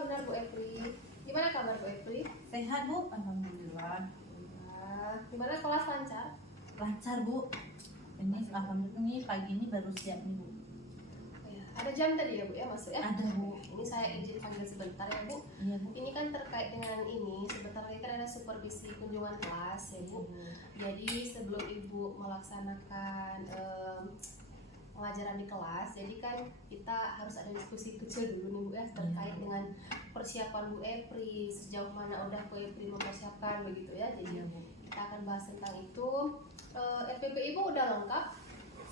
benar Bu Epri. Gimana kabar Bu Epri? Sehat Bu, alhamdulillah. Gimana kelas lancar? Lancar Bu. Ini alhamdulillah ini pagi ini baru siap nih Bu. Ya, ada jam tadi ya Bu ya masuk ya? Ada Bu. Ini saya izin panggil sebentar ya Bu. Iya Bu. Ini kan terkait dengan ini, sebentar lagi kan ada supervisi kunjungan kelas ya Bu. Jadi sebelum Ibu melaksanakan pengajaran di kelas, jadi kan kita harus ada diskusi kecil dulu nih Bu ya terkait dengan persiapan Bu Epri, sejauh mana udah Bu Epri mempersiapkan begitu ya. Jadi kita akan bahas tentang itu. RPP Ibu udah lengkap?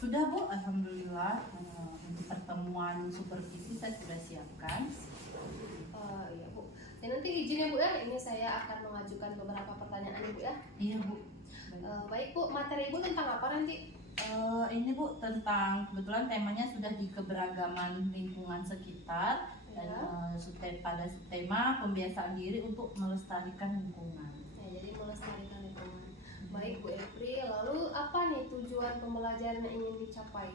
Sudah Bu, alhamdulillah. Untuk pertemuan supervisi saya sudah siapkan. Iya Bu. Dan nanti izin ya Bu ya, ini saya akan mengajukan beberapa pertanyaan Bu ya. Iya Bu. Baik Bu, materi Ibu tentang apa nanti? Ini Bu tentang kebetulan temanya sudah di keberagaman lingkungan sekitar dan pada tema pembiasaan diri untuk melestarikan lingkungan. Ya, jadi melestarikan lingkungan. Baik Bu Epri, lalu apa nih tujuan pembelajaran yang ingin dicapai?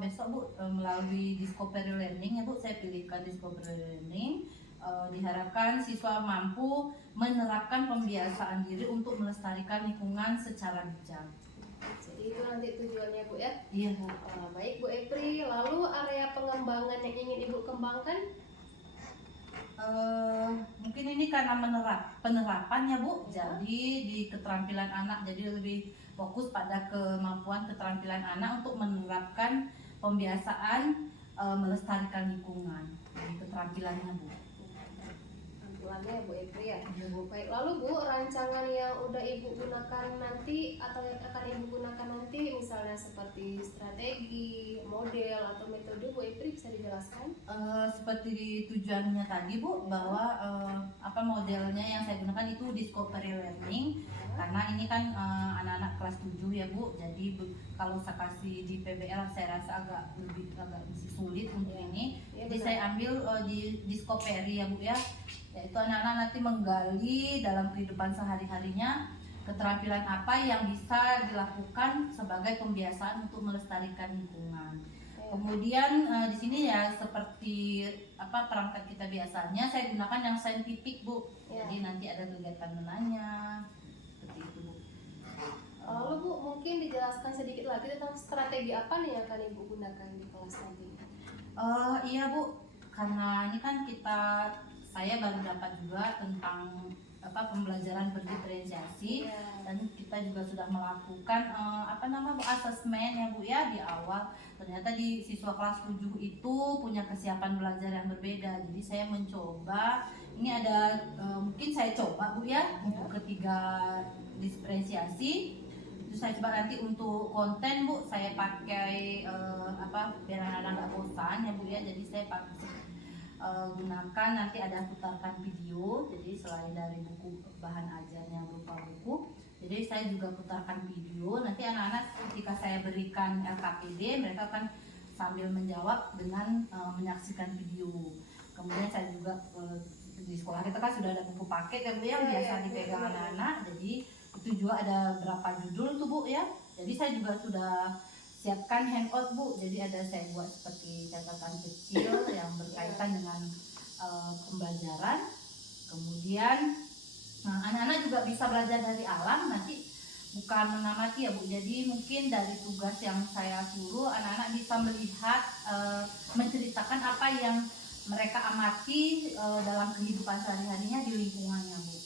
Besok Bu melalui Discovery Learning ya Bu, saya pilihkan Discovery Learning. Diharapkan siswa mampu menerapkan pembiasaan diri untuk melestarikan lingkungan secara bijak. Jadi itu nanti tujuannya Bu ya? Iya Bu. Baik Bu Epri, lalu area pengembangan yang ingin Ibu kembangkan? Mungkin ini karena penerapannya Bu, jadi di keterampilan anak, jadi lebih fokus pada kemampuan keterampilan anak untuk menerapkan pembiasaan melestarikan lingkungan, jadi keterampilannya Bu. Ya Bu Epri ya. Baik, lalu Bu, rancangan yang udah Ibu gunakan nanti atau yang akan Ibu gunakan nanti misalnya seperti strategi, model atau metode Bu Epri bisa dijelaskan? Seperti di tujuannya tadi Bu, bahwa modelnya yang saya gunakan itu Discovery Learning, karena ini kan anak-anak kelas 7 ya Bu, jadi kalau saya kasih di PBL saya rasa agak masih sulit untuk ini. Jadi saya ambil di Discovery ya Bu ya, yaitu anak-anak nanti menggali dalam kehidupan sehari-harinya keterampilan apa yang bisa dilakukan sebagai pembiasaan untuk melestarikan lingkungan. Kemudian di sini ya seperti perangkat kita biasanya saya gunakan yang saintifik Bu. Jadi nanti ada kegiatan menanya seperti itu Bu. Lalu Bu, mungkin dijelaskan sedikit lagi tentang strategi apa nih yang akan Ibu gunakan di kelas nanti? Iya Bu, karena ini kan saya baru dapat juga tentang pembelajaran berdiferensiasi, dan kita juga sudah melakukan asesmen ya Bu ya di awal. Ternyata di siswa kelas 7 itu punya kesiapan belajar yang berbeda. Jadi saya mencoba, ini ada mungkin saya coba Bu ya untuk ketiga diferensiasi. Terus saya coba nanti untuk konten Bu, saya pakai biar anak-anak nggak bosan ya Bu ya. Jadi saya pakai gunakan nanti ada putarkan video, jadi selain dari buku bahan ajarnya berupa buku, jadi saya juga putarkan video. Nanti anak-anak ketika saya berikan LKPD, mereka akan sambil menjawab dengan menyaksikan video. Kemudian saya juga di sekolah kita kan sudah ada buku paket yang biasa dipegang anak-anak, jadi itu juga ada berapa judul tuh Bu ya. Jadi saya juga sudah siapkan handout Bu, jadi saya buat seperti catatan kecil yang berkaitan dengan pembelajaran. Kemudian anak-anak juga bisa belajar dari alam, nanti bukan mengamati ya Bu, jadi mungkin dari tugas yang saya suruh anak-anak bisa melihat, menceritakan apa yang mereka amati dalam kehidupan sehari-harinya di lingkungannya Bu.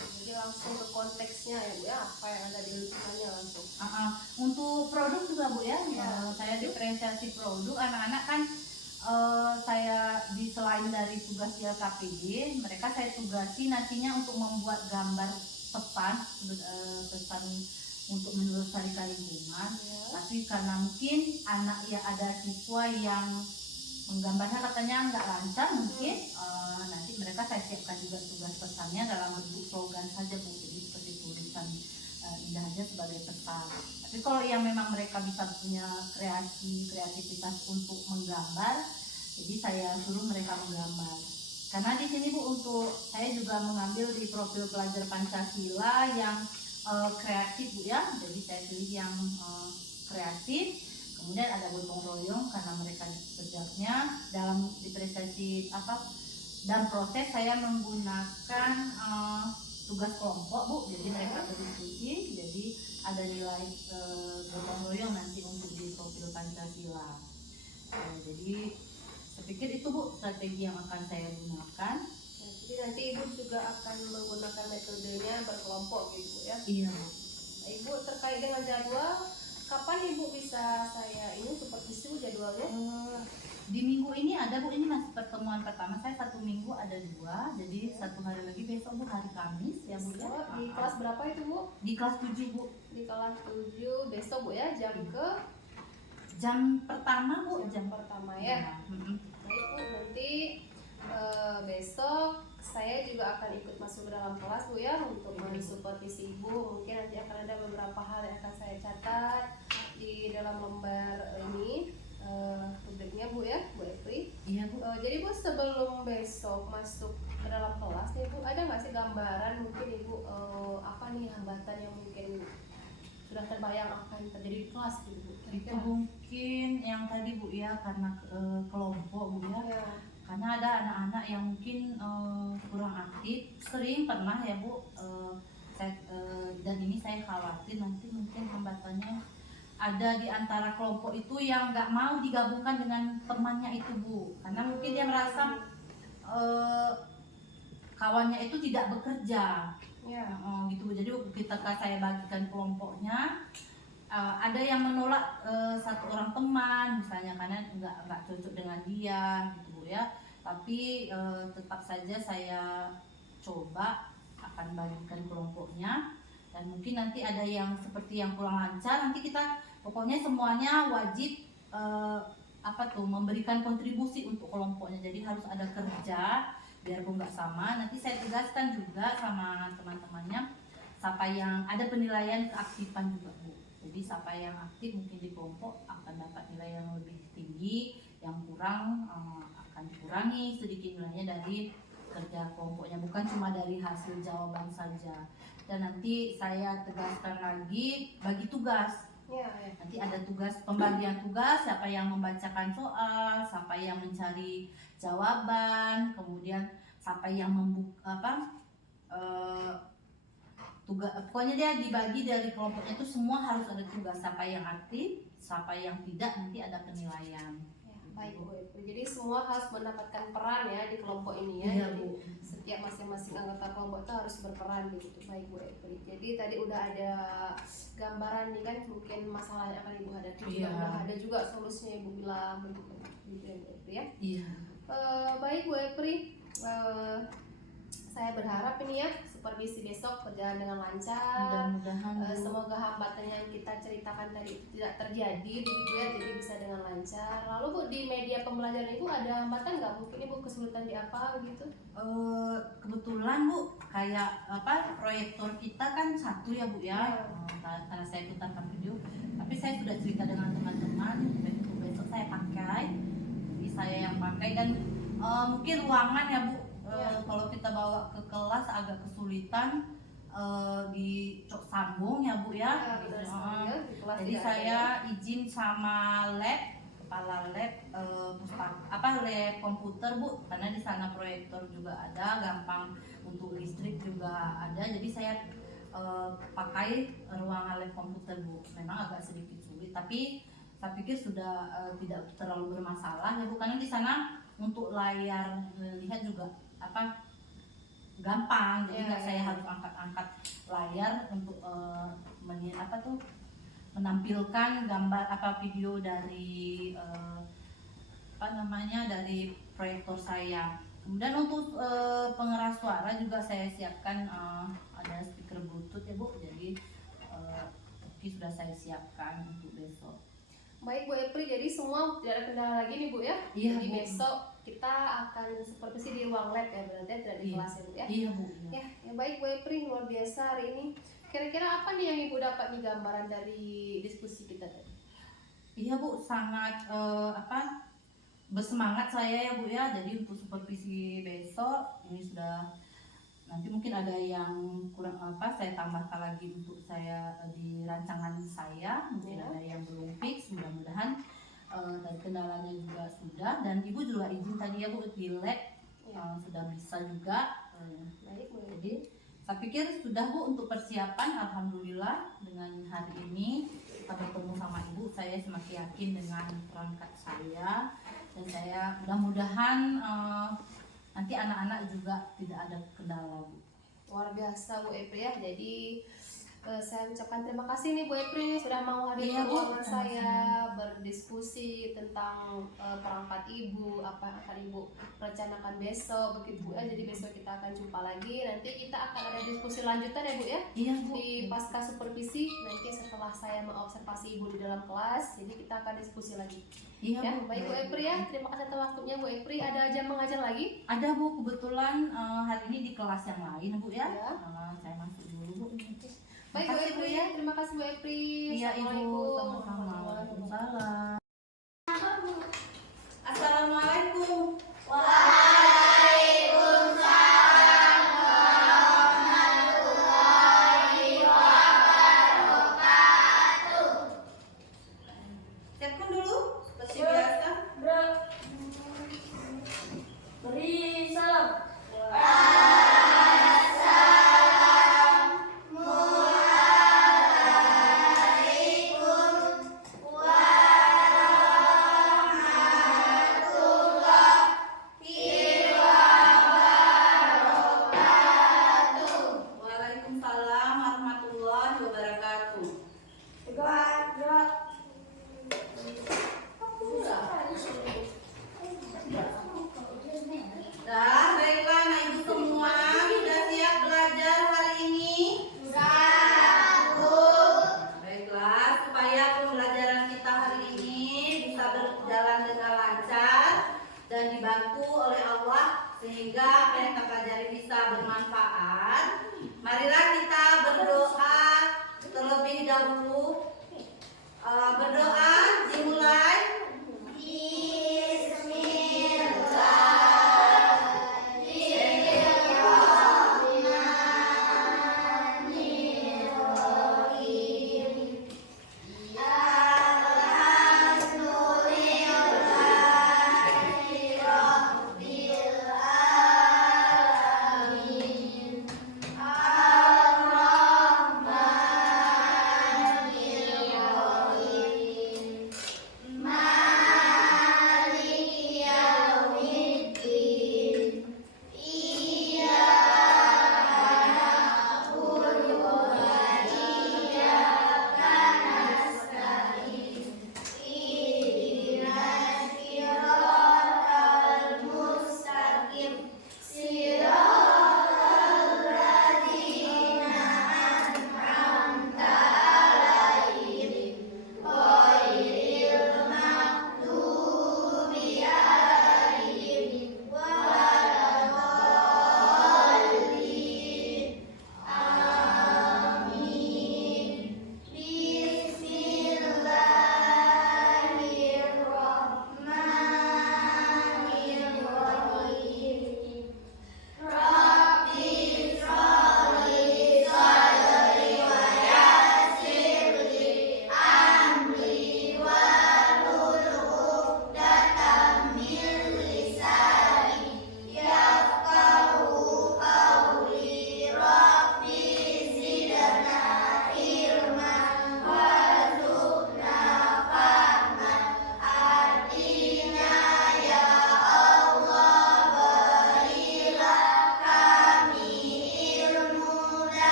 Jadi langsung ke konteksnya ya Bu ya, apa yang ada di lingkungannya langsung. Untuk produk juga Bu ya, saya diferensiasi produk. Anak-anak kan saya selain dari tugas di LKPD, mereka saya tugasi nantinya untuk membuat gambar pesan untuk melestarikan lingkungan. Tapi karena mungkin ada siswa yang menggambarnya katanya nggak lancar, mungkin nanti mereka saya siapkan juga tugas pesannya dalam bentuk slogan saja Bu, jadi seperti tulisan indah aja sebagai pesan. Tapi kalau yang memang mereka bisa punya kreativitas untuk menggambar, jadi saya suruh mereka menggambar. Karena di sini Bu, untuk saya juga mengambil di profil pelajar Pancasila yang kreatif Bu ya, jadi saya pilih yang kreatif. Kemudian ada gotong royong karena mereka kerjanya dalam diferensiasi Dan proses saya menggunakan tugas kelompok Bu, jadi mereka berdiskusi, jadi ada nilai gotong royong nanti untuk di profil Pancasila. Jadi saya pikir itu Bu strategi yang akan saya gunakan. Jadi nanti ibu juga akan menggunakan metodenya berkelompok gitu Bu ya. Iya Bu. Nah, ibu terkait dengan jadwal, kapan ibu bisa saya ini supervisi Bu jadwalnya? Di minggu ini ada Bu, ini masih pertemuan pertama saya, 1 minggu ada 2, jadi 1 hari lagi besok Bu, hari Kamis ya Bu ya. Di kelas berapa itu Bu? Di kelas 7 Bu. Di kelas 7 besok Bu ya, jam pertama Bu, jam pertama ya. Baik Bu, nanti besok saya juga akan ikut masuk ke dalam kelas Bu ya untuk mensupervisi Ibu. Mungkin nanti akan ada beberapa hal yang akan saya catat di dalam lembar ini rubriknya Bu ya, Bu Epri. Iya Bu. Jadi Bu, sebelum besok masuk ke dalam kelas nih Bu, ada nggak sih gambaran mungkin Ibu apa nih hambatan yang mungkin sudah terbayang akan terjadi di kelas gitu Bu? Itu mungkin yang tadi Bu ya, karena kelompok Bu ya. Ya. Karena ada anak-anak yang mungkin kurang aktif, sering pernah ya Bu, dan ini saya khawatir nanti mungkin hambatannya ada di antara kelompok itu yang nggak mau digabungkan dengan temannya itu Bu, karena mungkin dia merasa kawannya itu tidak bekerja. Ya. Gitu Bu. Jadi ketika saya bagikan kelompoknya, ada yang menolak satu orang teman misalnya karena nggak cocok dengan dia gitu Bu ya. Tapi tetap saja saya coba akan bagikan kelompoknya, dan mungkin nanti ada yang seperti yang kurang lancar, nanti kita pokoknya semuanya wajib memberikan kontribusi untuk kelompoknya. Jadi harus ada kerja biarpun nggak sama. Nanti saya tegaskan juga sama teman-temannya, siapa yang ada penilaian keaktifan juga Bu. Jadi siapa yang aktif mungkin di kelompok akan dapat nilai yang lebih tinggi, yang kurang akan dikurangi sedikit nilainya dari kerja kelompoknya, bukan cuma dari hasil jawaban saja. Dan nanti saya tegaskan lagi bagi tugas. Ya. Nanti ada tugas, pembagian tugas, siapa yang membacakan soal, siapa yang mencari jawaban, kemudian siapa yang membuka tugas. Pokoknya dia dibagi dari kelompoknya itu semua harus ada tugas, siapa yang aktif, siapa yang tidak, nanti ada penilaian. Baik Bu Epri. Jadi semua harus mendapatkan peran ya di kelompok ini ya. Iya, Jadi Bu. setiap masing-masing anggota kelompok itu harus berperan gitu. Baik Bu Epri. Jadi tadi udah ada gambaran nih kan mungkin masalah yang akan Ibu hadapi. Iya. Udah ada juga solusinya Ibu bilang begitu Bu Epri ya. Iya. Baik Bu Epri. Saya berharap ini ya supervisi besok berjalan dengan lancar. Mudah-mudahan Semoga hambatan yang kita ceritakan tadi tidak terjadi begitu ya, jadi bisa dengan lancar. Lalu Bu, di media pembelajaran Ibu ada hambatan nggak? Mungkin Ibu kesulitan di apa gitu? Kebetulan Bu, kayak proyektor kita kan satu ya Bu ya. Karena saya putarkan video, tapi saya sudah cerita dengan teman-teman besok saya pakai, jadi saya yang pakai. Dan mungkin ruangan ya Bu, kalau kita bawa ke kelas agak kesulitan di cok sambung ya Bu ya. Jadi saya izin sama kepala lab lab komputer Bu, karena di sana proyektor juga ada, gampang untuk listrik juga ada. Jadi saya pakai ruangan lab komputer Bu. Memang agak sedikit sulit, tapi saya pikir sudah tidak terlalu bermasalah ya Bu, karena di sana untuk layar lihat juga gampang. Jadi nggak saya harus angkat-angkat layar untuk menampilkan gambar video dari dari proyektor saya. Kemudian untuk pengeras suara juga saya siapkan, ada speaker bluetooth ya Bu. Jadi sudah saya siapkan untuk besok. Baik Bu Epri, jadi semua tidak ada kendala lagi nih Bu ya. Iya, Jadi Bu. besok kita akan supervisi di ruang lab ya, berarti tidak di kelas ya Bu ya. Iya Bu. Ya, baik Bu Epri, luar biasa hari ini. Kira-kira apa nih yang Ibu dapat nih gambaran dari diskusi kita tadi? Iya Bu, sangat bersemangat saya ya Bu ya. Jadi untuk supervisi besok ini sudah, nanti mungkin ada yang kurang saya tambahkan lagi untuk saya di rancangan saya. Mungkin ada yang belum fix, mudah-mudahan. Dan kendalanya juga sudah. Dan Ibu juga izin tadi ya Bu di lab sudah bisa juga. Baik, Bu. Jadi saya pikir sudah Bu untuk persiapan. Alhamdulillah dengan hari ini kita bertemu sama Ibu, saya semakin yakin dengan perangkat saya, dan saya mudah-mudahan nanti anak-anak juga tidak ada kendala Bu. Luar biasa Bu Epri ya. Jadi saya ucapkan terima kasih nih Bu Epri sudah mau hadir Iya, ke Bu. ruangan saya berdiskusi tentang perangkat ibu, apa yang akan ibu rencanakan besok begitu Bu ya. Jadi besok kita akan jumpa lagi. Nanti kita akan ada diskusi lanjutan ya Bu ya. Iya Bu. Di pasca supervisi nanti setelah saya mengobservasi ibu di dalam kelas, jadi kita akan diskusi lagi. Iya Ya, Bu. baik Bu Epri ya. Terima kasih atas waktunya Bu Epri. Ada jam mengajar lagi? Ada Bu, kebetulan hari ini di kelas yang lain Bu ya. Ya. Saya masuk dulu Bu. Baik Bu Makasih, Bu, Epri ya. Terima kasih Bu Epri. Iya Ibu, Assalamualaikum. sama-sama. Waalaikumsalam. Assalamualaikum. Siapkan dulu seperti biasa. Beri salam. Waalaikumsalam warahmatullahi wabarakatuh. Gerak. Dah, baiklah anak ibu semua, sudah siap belajar hari ini? Baiklah, supaya pembelajaran kita hari ini bisa berjalan dengan lancar dan dibantu oleh Allah sehingga apa yang kita pelajari bisa bermanfaat. Marilah kita berdoa terlebih dahulu. Berdoa dimulai.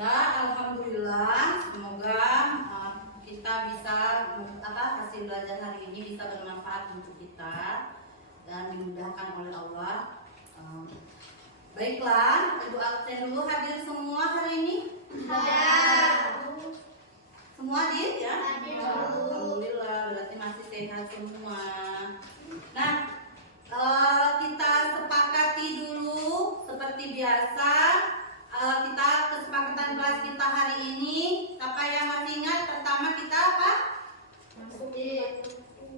Alhamdulillah, semoga kita bisa hasil belajar hari ini bisa bermanfaat untuk kita dan dimudahkan oleh Allah. Baiklah, Ibu absen dulu, hadir semua hari ini? Semua hadir ya? Alhamdulillah, berarti masih sehat semua. Nah, kita sepakati dulu seperti biasa. Kita kesepakatan kelas kita hari ini, siapa yang masih ingat? Pertama kita apa?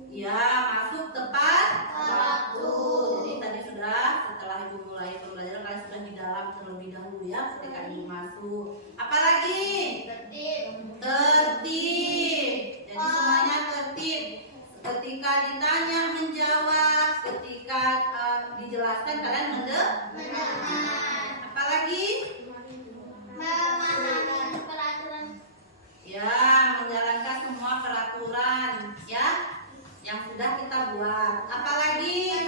Ya, masuk tepat waktu. Jadi tadi sudah, setelah ibu mulai pembelajaran, kalian sudah di dalam terlebih dahulu ya, ketika ibu masuk. Apalagi? jelaskan kalian mendengar. Apalagi? Ya, menjalankan semua peraturan ya yang sudah kita buat. Apalagi?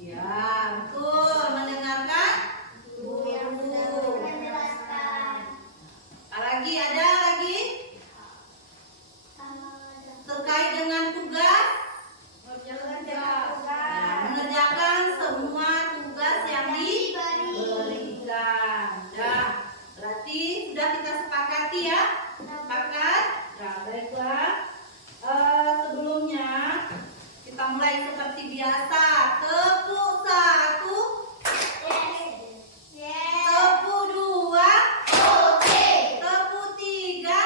Ya, betul, mendengarkan guru. Apalagi ada lagi? Terkait dengan tugas? Ya, mengerjakan semua tugas yang diberikan. Dah, berarti sudah kita sepakati ya? Sepakat? Nah, baiklah. Sebelumnya kita mulai seperti biasa. Tepuk 1, tepuk 2, tepuk 3,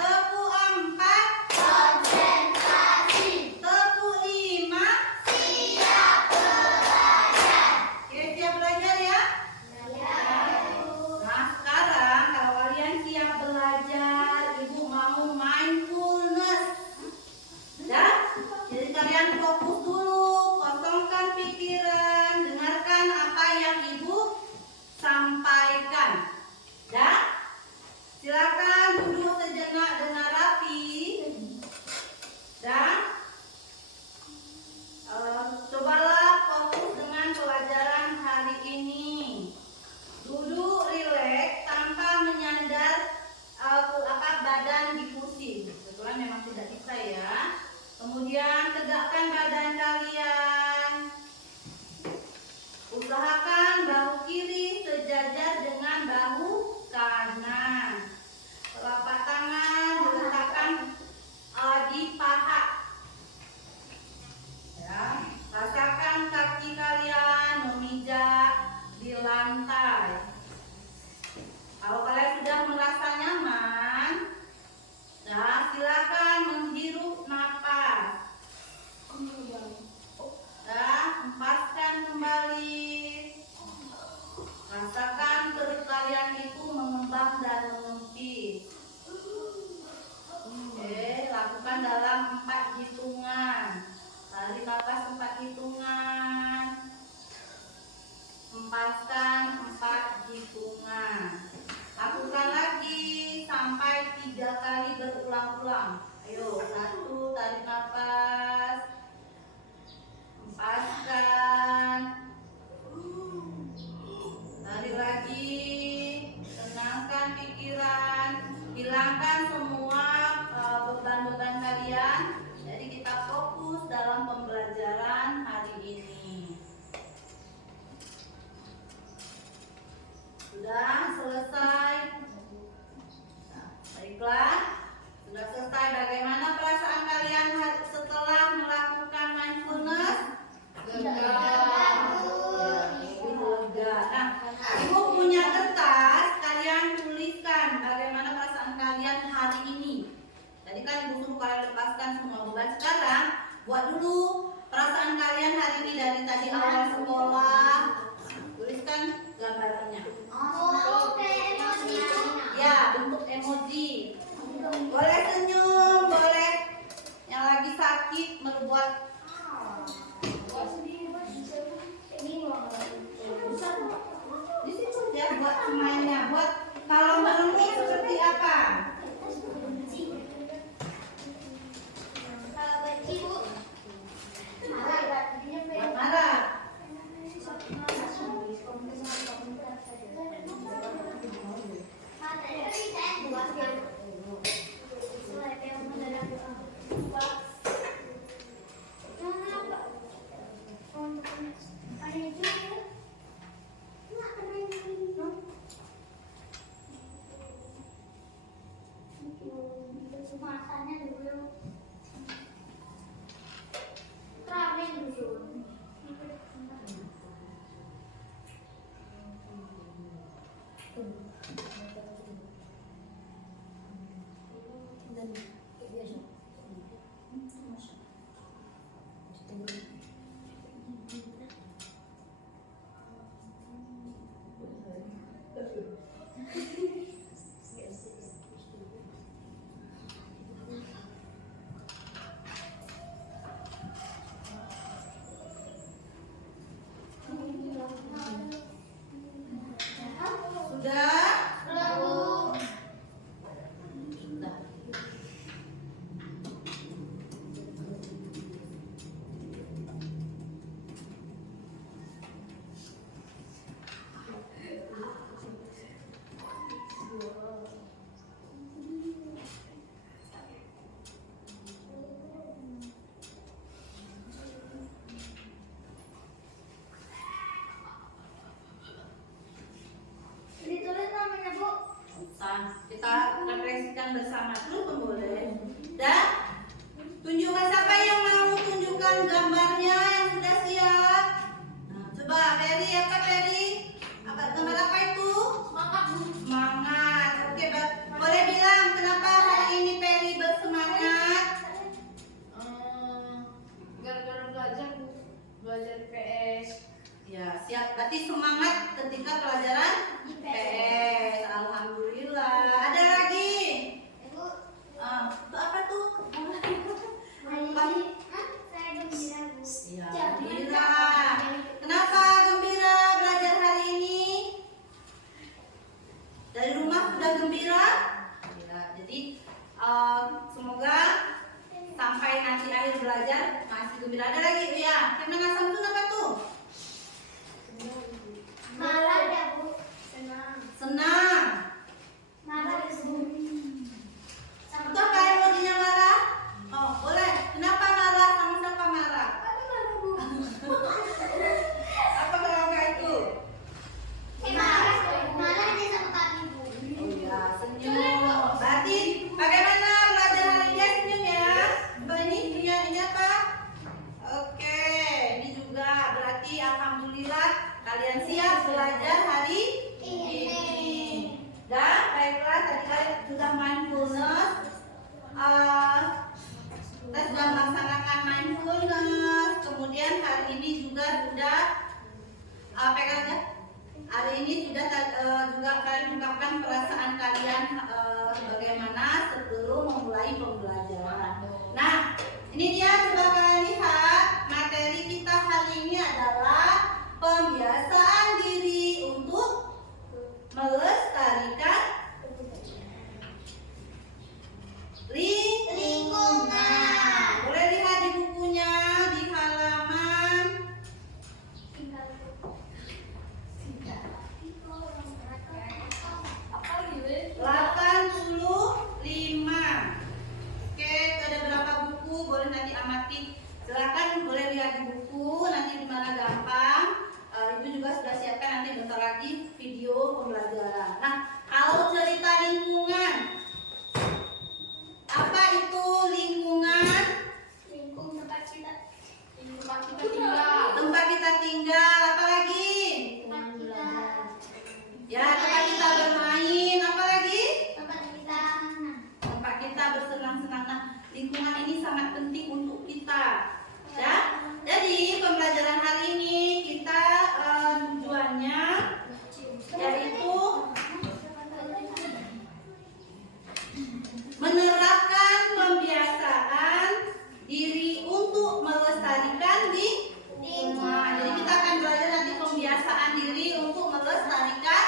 tepuk 4, tepuk 5. Siap belajar ya? Nah, sekarang kalau kalian siap belajar, Ibu mau mindfulness. Ya? Jadi kalian fokus dulu, kosongkan pikiran, dengarkan apa yang Ibu sampaikan. Ya? Silakan duduk sejenak dengan rapi. Dan cobalah fokus dengan pelajaran hari ini. Duduk rileks tanpa menyandar badan di kursi. Kebetulan memang tidak bisa ya. Kemudian tegakkan badan kalian. Usahakan bahu kiri sejajar dengan bahu kanan. Telapak tangan diletakkan di paha. Ya, rasakan kaki kalian memijak di lantai. Kalau kalian sudah merasa nyaman, nah silakan menghirup napas. Nah, hempaskan kembali. Rasakan perut kalian itu mengembang dan mengempis. Oke, lakukan dalam 4 hitungan. Tarik napas 4 hitungan. Hempaskan 4 hitungan. Lakukan lagi sampai 3 kali berulang-ulang. Ayo, 1, tarik napas. Hempaskan. Tarik lagi. Tenangkan pikiran. Hilangkan semua beban-beban kalian. Jadi kita fokus dalam pembelajaran hari ini. Sudah selesai. Nah, baiklah. Sudah selesai. Bagaimana perasaan kalian setelah melakukan mindfulness? Lega. Nah, Ibu punya kertas. Kalian tuliskan bagaimana perasaan kalian hari ini. Tadi kan Ibu suruh kalian lepaskan semua beban. Sekarang buat dulu perasaan kalian hari ini dari tadi awal sekolah. Tuliskan gambarannya. Ya, bentuk emoji. Boleh senyum, boleh yang lagi sakit berbuat. Di situ ya buat mainnya, buat kalau merenung seperti apa? Buat marah. Kita refleksikan bersama dulu boleh. Dan tunjukkan siapa yang mau tunjukkan gambarnya yang sudah siap. Nah, coba Peri, apa Peri? Apa gambar apa itu? Semangat Bu. Semangat. Oke, boleh bilang kenapa hari ini Peri bersemangat? Gara-gara belajar Bu, belajar PS. Ya, siap. Berarti semangat ketika pelajaran PS. Alhamdulillah. Ada lagi? Ibu, Itu apa tuh? hari ini saya gembira Bu. Ya, gembira. Kenapa gembira belajar hari ini? Dari rumah sudah gembira? Ya, jadi semoga sampai nanti akhir belajar masih gembira. Ada lagi ya? Gimana Samsun apa tuh? Marah ya Bu. Senang. Senang. Marah ya Bu. Itu apa emojinya marah? Oh, boleh. Kenapa marah? Sama siapa marah? Aku marah Bu. Apa kalau enggak itu? Marah dia sama kami Bu. Oh ya, senyum. Berarti bagaimana belajar hari ini? Senyum ya. Ini apa? Oke, ini juga berarti alhamdulillah kalian siap belajar hari ini. Dan baiklah, tadi kalian sudah mindfulness. Kita sudah melaksanakan mindfulness. Kemudian hari ini juga sudah pegang aja. Hari ini sudah juga kalian ungkapkan perasaan kalian bagaimana sebelum memulai pembelajaran. Nah, ini dia coba kalian lihat materi kita hari ini adalah pembiasaan diri untuk melestarikan lingkungan. Boleh lihat di bukunya di halaman 85. Oke, itu ada berapa buku? Boleh nanti amati. Silakan boleh lihat di buku nanti di mana gampang. Ibu juga sudah siapkan nanti bentar lagi video pembelajaran. Nah, kalau cerita lingkungan, apa itu lingkungan? Lingkung tempat kita. Tempat kita tinggal. Tempat kita tinggal, apa lagi? Tempat kita. Ya, tempat kita bermain, apa lagi? Tempat kita. Tempat kita bersenang-senang. Nah, lingkungan ini sangat penting untuk kita. Ya, jadi pembelajaran hari ini kita tujuannya yaitu menerapkan pembiasaan diri untuk melestarikan lingkungan. Jadi kita akan belajar nanti pembiasaan diri untuk melestarikan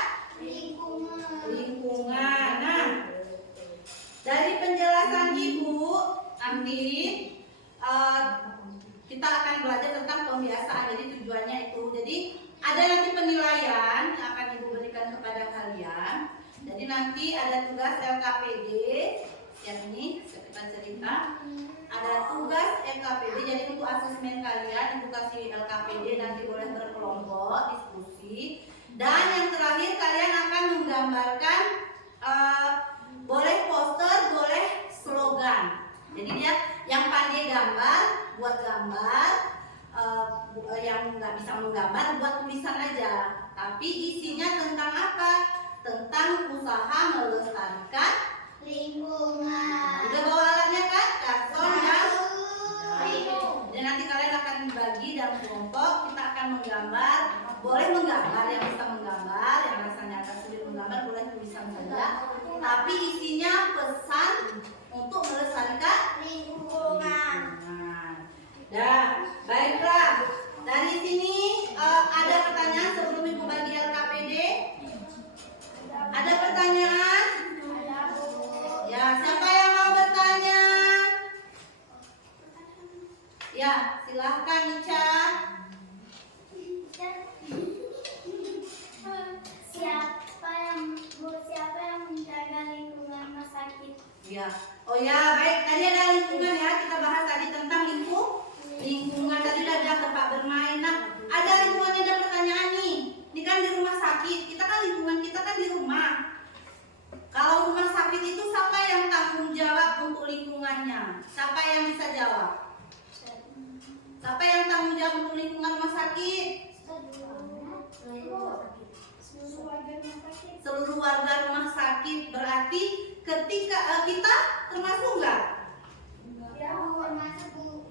lingkungan. Nah, dari penjelasan Ibu nanti kita akan belajar tentang pembiasaan. Jadi tujuannya itu. Jadi ada nanti penilaian yang akan Ibu berikan kepada kalian. Jadi nanti ada tugas LKPD. Yang ini kita cerita. Ada tugas LKPD. Jadi untuk asesmen kalian Ibu kasih LKPD, nanti boleh berkelompok diskusi. Dan yang terakhir kalian akan menggambarkan boleh poster, boleh slogan. Jadi dia yang pandai gambar buat gambar, yang nggak bisa menggambar buat tulisan aja. Tapi isinya tentang apa? Tentang usaha melestarikan Lingkungan. udah bawa alatnya kan? Karton dan Lingkungan. dan nanti kalian akan dibagi dalam kelompok. Kita akan menggambar, boleh menggambar yang bisa menggambar, yang rasanya agak sulit menggambar boleh tulisan saja. Tapi isinya pesan untuk melestarikan Lingkungan. Nah, baiklah. Dari sini ada pertanyaan sebelum Ibu bagi LKPD? Ada pertanyaan? Ya, siapa yang mau bertanya? Ya, silahkan Ica. Siapa yang menjaga lingkungan rumah sakit? Ya. Oh ya, baik. Tadi ada lingkungan ya. Kita bahas tadi tentang lingkungan. Tadi ada tempat bermain. Nah, ada lingkungan, ada pertanyaan nih. Ini kan di rumah sakit. Kita kan lingkungan kita kan di rumah. Kalau kebutuhannya. Siapa yang bisa jawab? Siapa yang tanggung jawab untuk lingkungan rumah sakit? Seluruh warga rumah sakit. Berarti ketika kita termasuk nggak?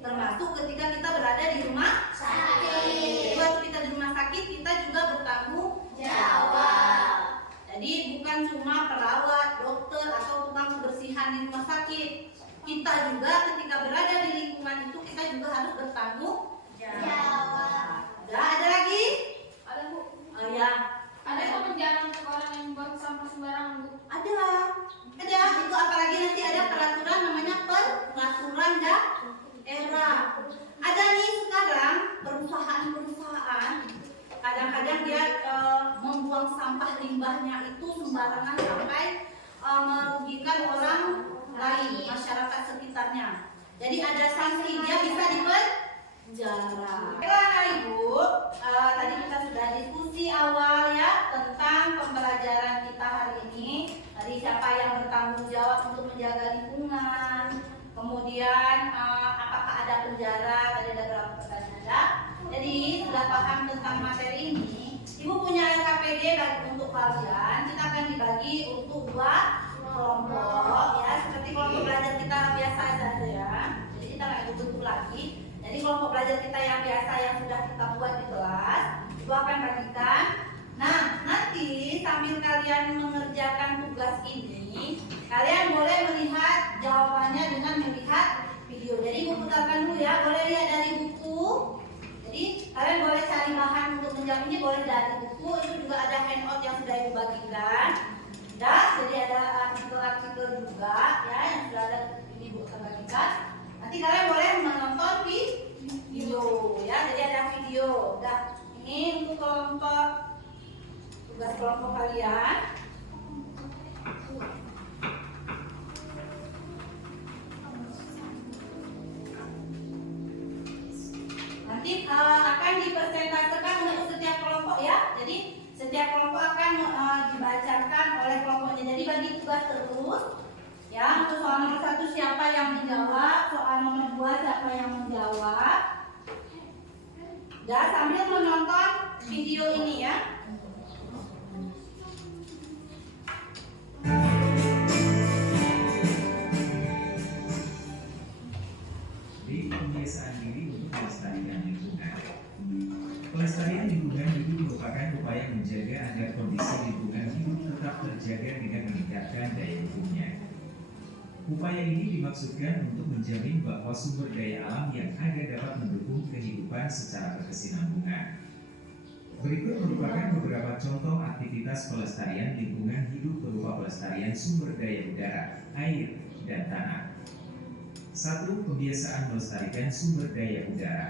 Termasuk ketika kita berada di rumah sakit. Jadi waktu kita di rumah sakit kita juga bertanggung jawab. Jadi bukan cuma perawat, dokter atau tukang kebersihan di rumah sakit. Kita juga ketika berada di lingkungan itu kita juga harus bertanggung jawab. Ada lagi? Ada Bu. Oh ya. Ada pekerjaan untuk orang yang buang sampah sembarangan Bu. Ada. Itu apalagi nanti ada peraturan namanya peraturan daerah. Ada nih sekarang perusahaan-perusahaan kadang-kadang dia membuang sampah limbahnya itu sembarangan sampai merugikan orang lain, masyarakat sekitarnya. Jadi ada sanksi, dia bisa dipenjara. Baiklah Ibu, tadi kita sudah diskusi awal ya tentang pembelajaran kita hari ini. Tadi siapa yang bertanggung jawab untuk menjaga lingkungan, kemudian apakah ada penjara, tadi ada berapa pertanyaan. Jadi sudah paham tentang materi ini, Ibu punya LKPD untuk kalian. Kita akan dibagi untuk 2 kelompok ya, seperti kelompok belajar kita biasa saja ya. Jadi kita nggak bentuk lagi. Jadi kelompok belajar kita yang biasa yang sudah kita buat di kelas, Ibu akan bagikan. Nah, nanti sambil kalian mengerjakan tugas ini, kalian boleh melihat jawabannya dengan melihat video. Jadi Ibu putarkan dulu ya, boleh lihat dari buku. Jadi kalian boleh cari bahan untuk menjawab ini, boleh dari buku. Itu juga ada handout yang sudah Ibu bagikan. Jadi ada artikel-artikel juga ya yang sudah ada ini Ibu akan bagikan. Nanti kalian boleh menonton video ya. Jadi ada video. Ini untuk tugas kelompok kalian. Nanti akan dipresentasikan untuk setiap kelompok ya. Jadi setiap kelompok akan dibacakan oleh kelompoknya. Jadi bagi tugas terus ya. Untuk soal nomor 1 siapa yang menjawab, soal nomor 2 siapa yang menjawab. Dan sambil menonton video ini ya. Kebiasaan diri untuk melestarikan lingkungan. Pelestarian lingkungan itu merupakan upaya menjaga agar kondisi lingkungan hidup tetap terjaga dengan meningkatkan daya dukungnya. Upaya ini dimaksudkan untuk menjamin bahwa sumber daya alam yang ada dapat mendukung kehidupan secara berkesinambungan. Berikut merupakan beberapa contoh aktivitas pelestarian lingkungan hidup berupa pelestarian sumber daya udara, air, dan tanah. 1. Kebiasaan melestarikan sumber daya udara.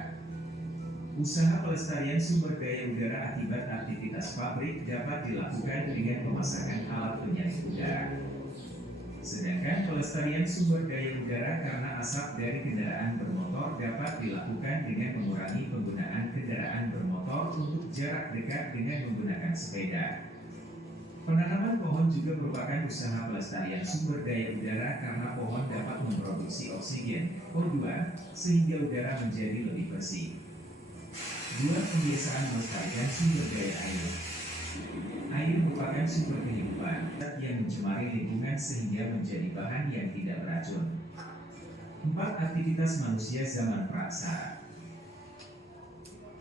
Usaha pelestarian sumber daya udara akibat aktivitas pabrik dapat dilakukan dengan pemasangan alat penyaring udara. Sedangkan pelestarian sumber daya udara karena asap dari kendaraan bermotor dapat dilakukan dengan mengurangi penggunaan kendaraan bermotor untuk jarak dekat dengan menggunakan sepeda. Penanaman pohon juga merupakan usaha pelestarian sumber daya udara karena pohon dapat memproduksi oksigen, O2, sehingga udara menjadi lebih bersih. 2. Kebiasaan melestarikan sumber daya air. Air merupakan sumber kehidupan yang mencemari lingkungan sehingga menjadi bahan yang tidak beracun. 4. Aktivitas manusia zaman praksara.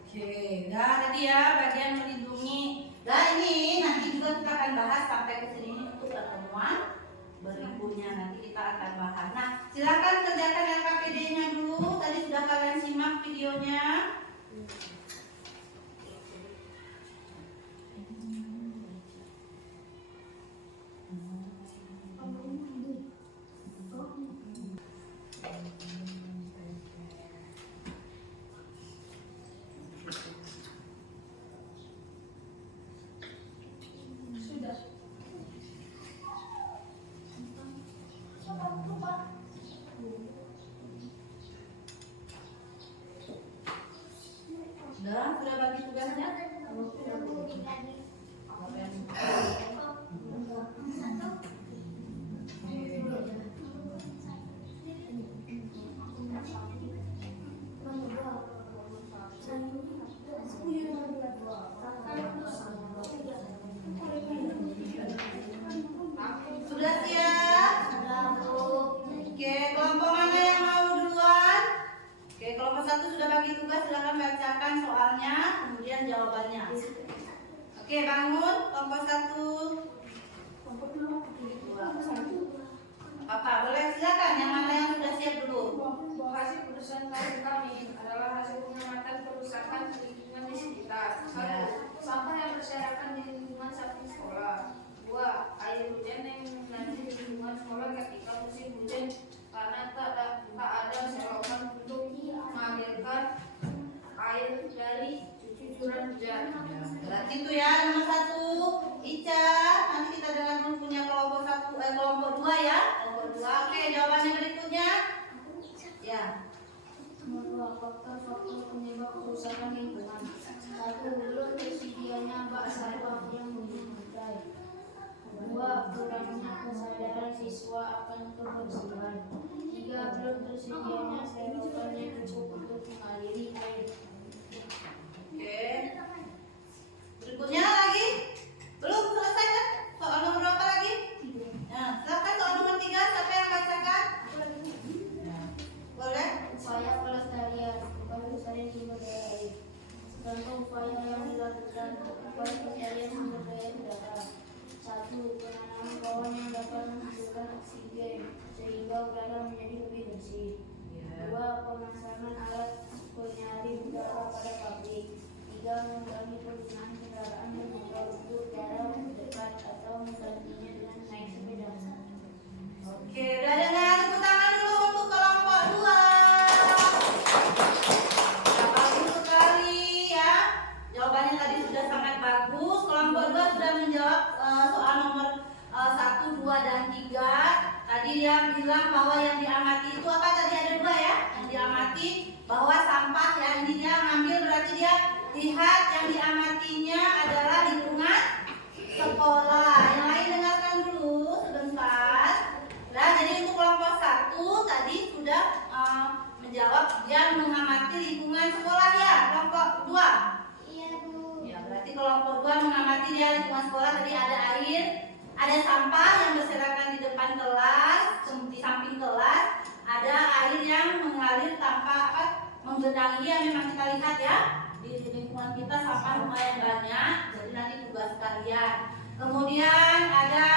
Oke, tadi ya bagian melindungi. Ini nanti juga kita akan bahas sampai ke sini untuk pertemuan berikutnya, nanti kita akan bahas. Nah, silakan kerjakan LKPD-nya dulu. Tadi sudah kalian simak videonya. Sudah bagi tugasnya? kemudian jawabannya. Oke, bangun kelompok 1. Apa boleh silakan yang mana yang sudah siap dulu. Hasil putusan kami adalah hasil pengamatan kerusakan lingkungan di sekitar. 1. Sampah yang berserakan di lingkungan samping sekolah. 2. Air hujan yang nanti di lingkungan sekolah ketika musim hujan karena tak ada selokan untuk mengalirkan air dari cucuran hujan. Berarti itu ya nomor 1 Ica. Nanti kita dengar dulu punya kelompok 2 ya. Kelompok 2. Oke, jawabannya berikutnya. Ya. Nomor 2. Faktor penyebab kerusakan lingkungan. 1. Belum tersedianya bak sampah yang memadai. 2. Kurangnya kesadaran siswa akan kebersihan. 3. Belum tersedianya selokan yang cukup untuk mengaliri air. Oke. Berikutnya lagi. Belum selesai kan? Soal nomor berapa lagi? Nah, silakan soal nomor 3. Siapa yang bacakan? Boleh? Upaya pelestarian sumber daya air. Contoh upaya yang dilakukan upaya pelestarian sumber daya udara. 1. Penanaman pohon yang dapat menghasilkan oksigen sehingga udara menjadi lebih bersih. 2. Pemasangan alat penyaring udara pada pabrik. 3. Mengurangi penggunaan kendaraan bermotor untuk jarak dekat atau menggantinya dengan naik sepeda. Oke, udah dengar, tepuk tangan dulu untuk kelompok 2. Ya, bagus sekali ya. Jawabannya tadi sudah sangat bagus. Kelompok 2 sudah menjawab soal nomor 1, 2, dan 3. Tadi dia bilang bahwa yang diamati itu apa? Tadi ada 2 ya. Yang diamati bahwa sampah ya, ini dia ngambil berarti dia lihat yang diamatinya adalah lingkungan sekolah. Yang lain dengarkan dulu sebentar. Nah, jadi untuk kelompok 1 tadi sudah menjawab dia mengamati lingkungan sekolah ya. Kelompok 2. Iya, Bu. Ya, berarti kelompok 2 mengamati dia lingkungan sekolah. Tadi ada air, ada sampah yang berserakan di depan kelas, di samping kelas, ada air yang mengalir tanpa menggenangi yang memang kita lihat ya. Di lingkungan kita sampah lumayan banyak, jadi nanti tugas kalian. Kemudian ada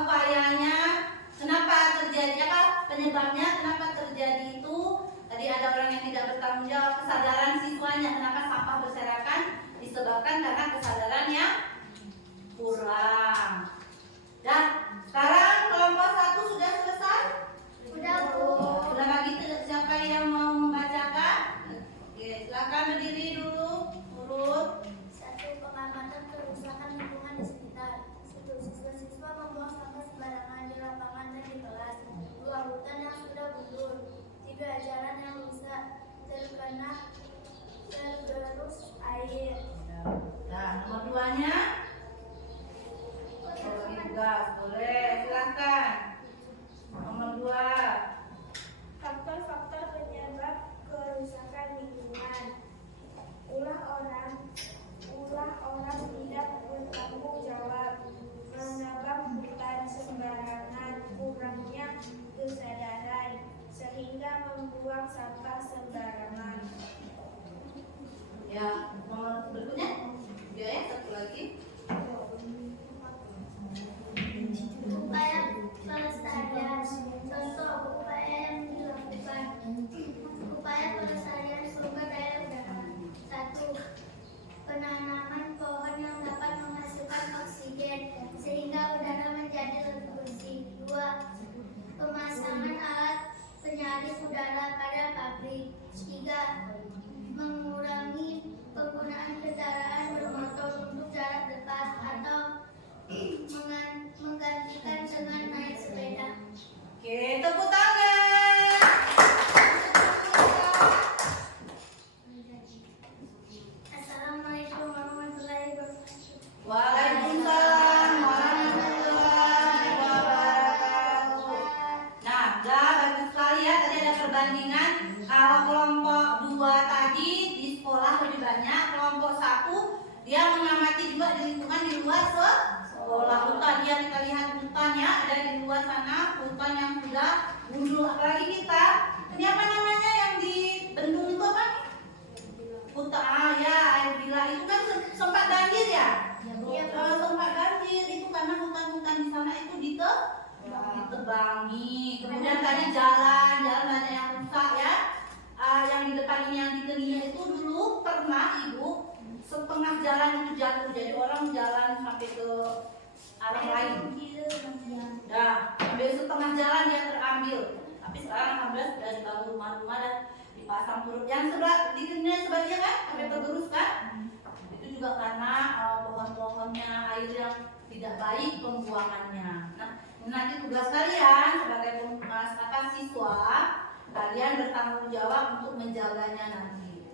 upayanya, kenapa terjadi penyebabnya, kenapa terjadi itu. Tadi ada orang yang tidak bertanggung jawab, kesadaran siswanya kenapa sampah berserakan disebabkan karena kesadarannya kurang. Dan sekarang kelompok 1 sudah selesai. Udah, Bu. Sudah bagi siapa yang mau membacakan? Oke, silakan berdiri dulu, urut. 1. Pengamatan kerusakan lingkungan di sekitar. 1. Siswa-siswa membuang sampah sembarangan di lapangan dan di kelas. 2. Hutan yang sudah gundul. 3. Jalan yang rusak tergerus air. Nah, nomor 2-nya bagi tugas, boleh silakan. Nomor 2. Faktor-faktor penyebab kerusakan lingkungan. Ulah orang tidak bertanggung jawab, menebang hutan sembarangan, kurangnya kesadaran sehingga membuang sampah sembarangan. Ya, nomor berikutnya. Ya, satu lagi. Upaya pelestarian. Contoh upaya yang dilakukan. Upaya pelestarian sumber daya udara. 1. Penanaman pohon yang dapat menghasilkan oksigen sehingga udara menjadi lebih bersih. 2. Pemasangan alat penyaring udara pada pabrik. 3. Mengurangi penggunaan kendaraan bermotor untuk jarak dekat atau menggantikan dengan naik sepeda. Oke, tepuk tangan. Assalamualaikum warahmatullahi wabarakatuh. Waalaikumsalam warahmatullahi wabarakatuh. Nah, bagus sekali ya. Tadi ada perbandingan. Kalau kelompok 2 tadi di sekolah lebih banyak, kelompok 1 dia mengamati juga di lingkungan di luar sekolah. Hutan, ya kita lihat hutan ya, ada di luar sana hutan yang sudah gundul. Apalagi kita, ini apa namanya yang di bendung itu apa? ya air bila itu kan sempat banjir ya. Ya, Bu. Sempat banjir itu karena hutan-hutan di sana itu ditebangi. Kemudian tadi jalan banyak yang rusak ya. Yang di depan ini yang di Genia itu dulu pernah Ibu setengah jalan itu jatuh, jadi orang jalan sampai ke arah lain. Nah, sampai setengah jalan dia terambil. Tapi sekarang alhamdulillah sudah dibangun rumah-rumah dan dipasang turut. Yang sebelah di Genia sebagian kan sampai tergerus kan? Itu juga karena pohon-pohonnya, air yang tidak baik pembuangannya. Nah, nanti tugas kalian sebagai siswa, kalian bertanggung jawab untuk menjaganya nanti.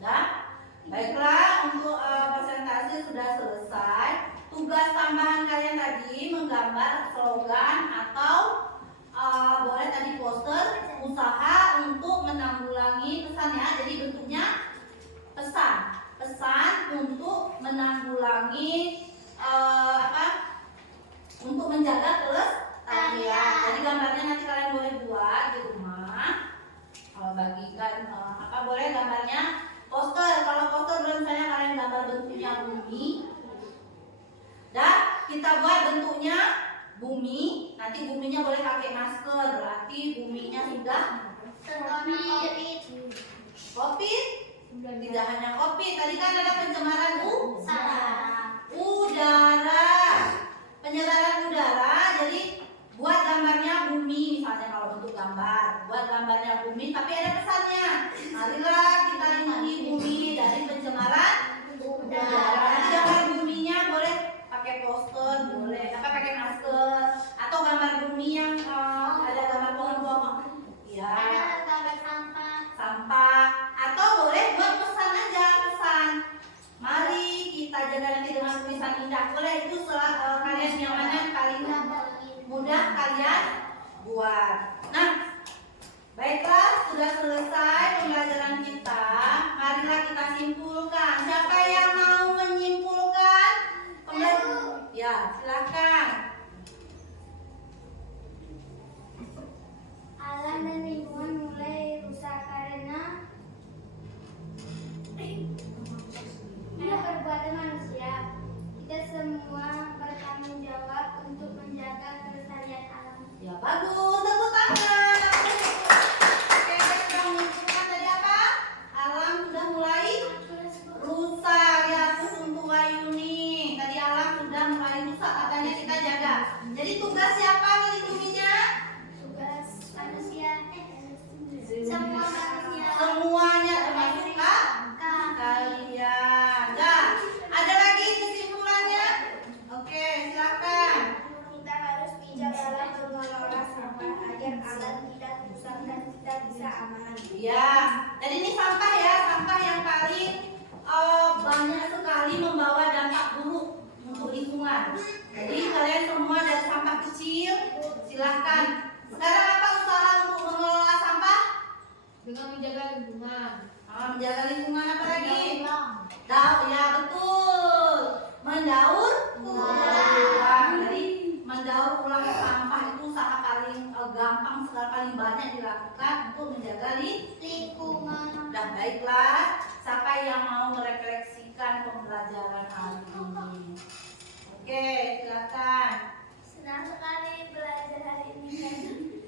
Ya? Baiklah, untuk presentasi sudah selesai. Tugas tambahan kalian tadi menggambar slogan atau boleh tadi poster usaha untuk menanggulangi pesan ya. Jadi bentuknya pesan untuk menanggulangi untuk menjaga kelestarian. Jadi gambarnya nanti kalian boleh buat di rumah. Bagikan boleh gambarnya poster. Kalau poster misalnya kalian gambar bentuknya bumi, dan kita buat bentuknya bumi. Nanti buminya boleh pakai masker, berarti buminya sudah kopi. Tidak hanya kopi, tadi kan ada pencemaran udara, penyebaran udara. Jadi buat gambarnya bumi, misalnya kalau bentuk gambar, buat gambarnya bumi, tapi ada pesannya. Marilah kita lindungi bumi dari pencemaran udara. Nanti gambar buminya boleh pakai poster, boleh pakai masker, atau gambar bumi yang ada gambar pohon-pohon, ya, sampah, atau boleh buat pesan aja, mari kita jaga nanti dengan tulisan indah. Boleh, itu kalian yang mana paling mudah kalian buat. Nah, baiklah, sudah selesai pembelajaran kita. Marilah kita simpulkan. Siapa yang mau menyimpulkan pembelajaran? Ya, silakan. Alam dan lingkungan mulai rusak karena perbuatan manusia. Kita semua bertanggung jawab untuk menjaga kelestarian alam. Ya, bagus, tepuk tangan. Oke, kita menyimpulkan tadi apa? Alam sudah mulai rusak. Ya, untuk Wayuni. Tadi alam sudah mulai rusak, katanya kita jaga. Jadi tugas siapa melindunginya? Tugas manusia. Semua manusia. Semuanya termasuk kalian. Nah, ada lagi kesimpulannya? Oke, silakan. Kita harus bijak dalam mengelola sampah agar alam tidak rusak dan kita bisa aman. Ya, jadi ini sampah ya, sampah yang paling banyak sekali membawa dampak buruk untuk lingkungan. Jadi kalian semua dari sampah kecil, silahkan. Sekarang apa usaha untuk mengelola sampah? Dengan menjaga lingkungan. Menjaga lingkungan apa lagi? Daur, ya betul. Mendaur ulang. Jadi mendaur ulang sampah itu usaha paling gampang sekali, paling banyak dilakukan untuk menjaga Lingkungan. Dan baiklah, siapa yang mau merefleksikan pembelajaran hari ini? Oke, silakan. Senang sekali belajar hari ini.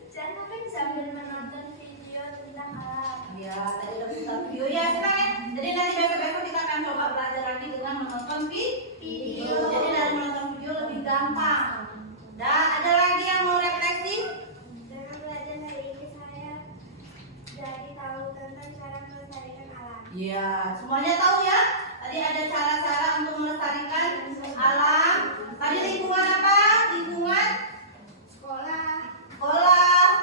Jangan lupa sambil menonton video tentang alam. Ya, tadi udah putar video ya, senang ya. Jadi nanti besok-besok kita akan coba belajar lagi dengan menonton video. Jadi dari menonton video lebih gampang. Dan ada lagi yang mau refleksi? Dengan belajar hari ini saya jadi tahu tentang cara melestarikan alam. Ya, semuanya tahu ya. Tadi ada cara-cara untuk melestarikan alam. Tadi lingkungan apa? Lingkungan sekolah,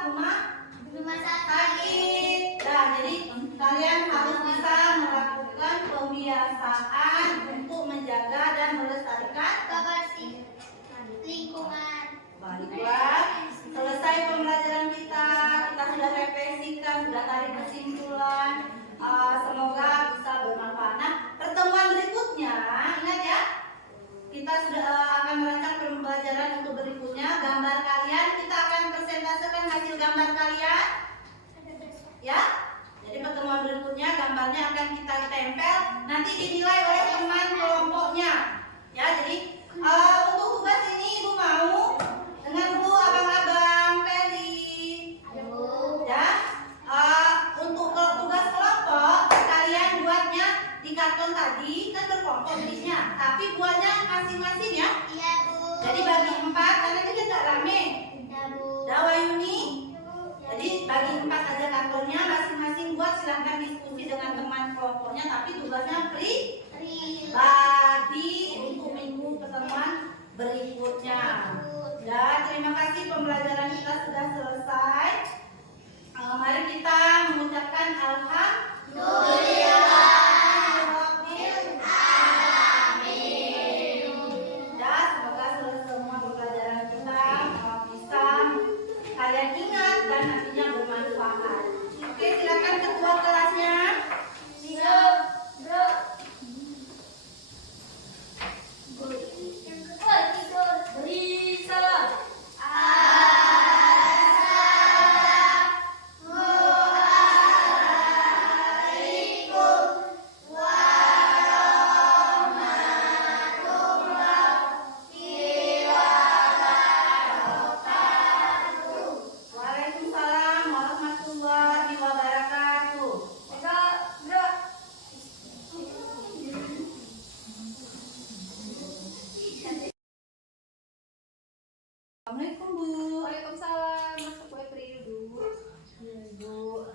rumah sakit. Nah, jadi kalian harus bisa melakukan pembiasaan untuk menjaga dan melestarikan Lingkungan. Baiklah, selesai pembelajaran kita sudah refleksikan, sudah tarik kesimpulan. Semoga bisa bermanfaat. Nah, pertemuan berikutnya, ingat ya, kita sudah akan merancang pembelajaran untuk berikutnya. Gambar kalian, kita akan presentasikan hasil gambar kalian, ya. Jadi pertemuan berikutnya gambar gambarnya akan kita tempel, nanti dinilai oleh teman kelompoknya. Ya, jadi untuk tugas ini Ibu mau dengan Bu abang-abang Peri. Ya, untuk tugas kelompok kalian buatnya di karton tadi kan berkelompok tulisnya, tapi buatnya masing-masing ya. Iya, Bu. Jadi bagi 4 karena ini kan tak rame. Iya, Bu. Dawayuni. Jadi bagi 4 aja kartonnya, masing-masing buat, silahkan diskusi dengan teman kelompoknya, tapi tugasnya bagi untuk minggu pertemuan berikutnya. Dan terima kasih pembelajaran kita sudah selesai. Mari kita mengucapkan alhamdulillah. Dan semoga semua pembelajaran kita bisa kalian ingat dan nantinya bermanfaat. Oke, silakan ketua kelasnya. Beri salam. Waalaikumsalam warahmatullahi wabarakatuh. Assalamualaikum Bu. Waalaikumsalam. Masuk Bu Epri dulu. Iya Bu.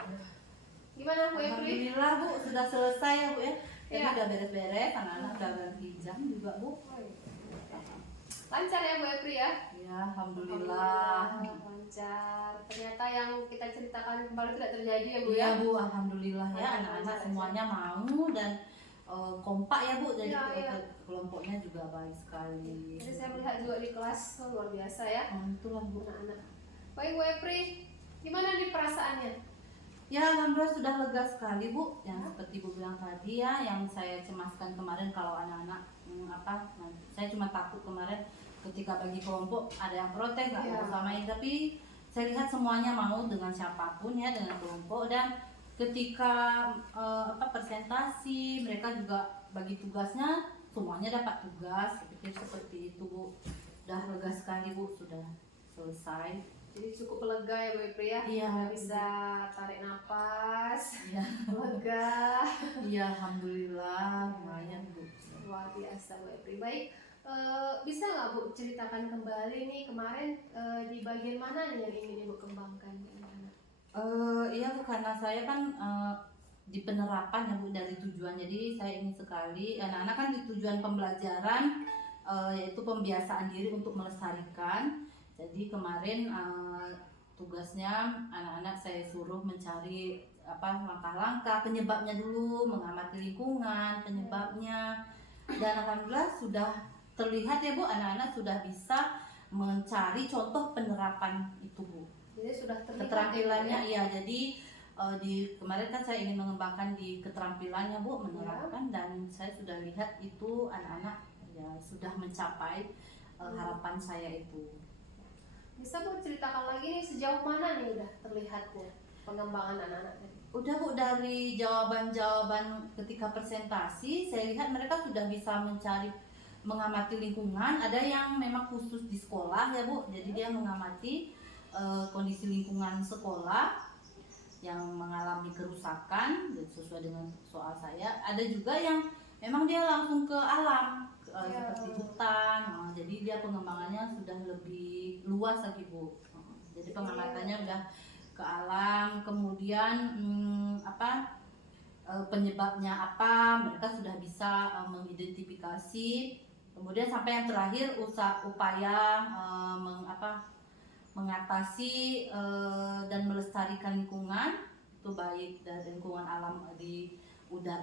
Gimana Bu Epri? Alhamdulillah Bu sudah selesai ya Bu ya. Jadi Iya. udah beres-beres, anak-anak udah ganti jam juga Bu. Lancar ya Bu Epri ya? Ya Alhamdulillah. Lancar. Ternyata yang kita ceritakan kembali tidak terjadi ya Bu Iya ya? Bu, Alhamdulillah ya anak-anak semuanya mau dan kompak ya Bu. Jadi Iya. kelompoknya juga baik sekali. Jadi saya melihat juga di kelas luar biasa ya Itulah Bu. anak-anak. Baik Bu Epri, gimana nih perasaannya? Ya Alhamdulillah sudah lega sekali Bu. Yang seperti Bu bilang tadi ya, yang saya cemaskan kemarin kalau anak-anak saya cuma takut kemarin ketika bagi kelompok ada yang protes nggak mau samain, tapi saya lihat semuanya mau dengan siapapun ya, dengan kelompok. Dan ketika presentasi mereka juga bagi tugasnya semuanya dapat tugas, seperti itu Bu. Udah lega sekali Bu, sudah selesai. Jadi cukup lega ya Bu Epri ya? Iya. Udah bisa tarik nafas, Iya. lega. Iya Alhamdulillah lumayan Bu. Luar biasa Bu Epri. Baik, bisa nggak Bu ceritakan kembali nih kemarin di bagian mana nih yang ingin Ibu kembangkan di anak-anak? Iya Bu, karena saya kan di penerapan ya Bu dari tujuan. Jadi saya ingin sekali anak-anak kan di tujuan pembelajaran yaitu pembiasaan diri untuk melestarikan. Jadi kemarin tugasnya anak-anak saya suruh mencari langkah-langkah penyebabnya dulu, mengamati lingkungan penyebabnya. Dan alhamdulillah sudah terlihat ya Bu, anak-anak sudah bisa mencari contoh penerapan itu Bu. Jadi sudah terlihat Keterampilannya ya? iya, jadi di kemarin kan saya ingin mengembangkan di keterampilannya Bu, menerapkan, dan saya sudah lihat itu anak-anak ya sudah mencapai harapan saya itu. Bisa Bu ceritakan lagi nih sejauh mana nih udah terlihatnya pengembangan anak-anak tadi? Udah Bu, dari jawaban-jawaban ketika presentasi saya lihat mereka sudah bisa mengamati lingkungan. Ada yang memang khusus di sekolah ya Bu, jadi dia mengamati kondisi lingkungan sekolah yang mengalami kerusakan sesuai dengan soal saya. Ada juga yang memang dia langsung ke alam seperti hutan. Jadi dia pengembangannya sudah lebih luas lagi Bu. Jadi pengamatannya udah ke alam, kemudian penyebabnya apa mereka sudah bisa mengidentifikasi. Kemudian sampai yang terakhir upaya mengatasi dan melestarikan lingkungan, itu baik dari lingkungan alam di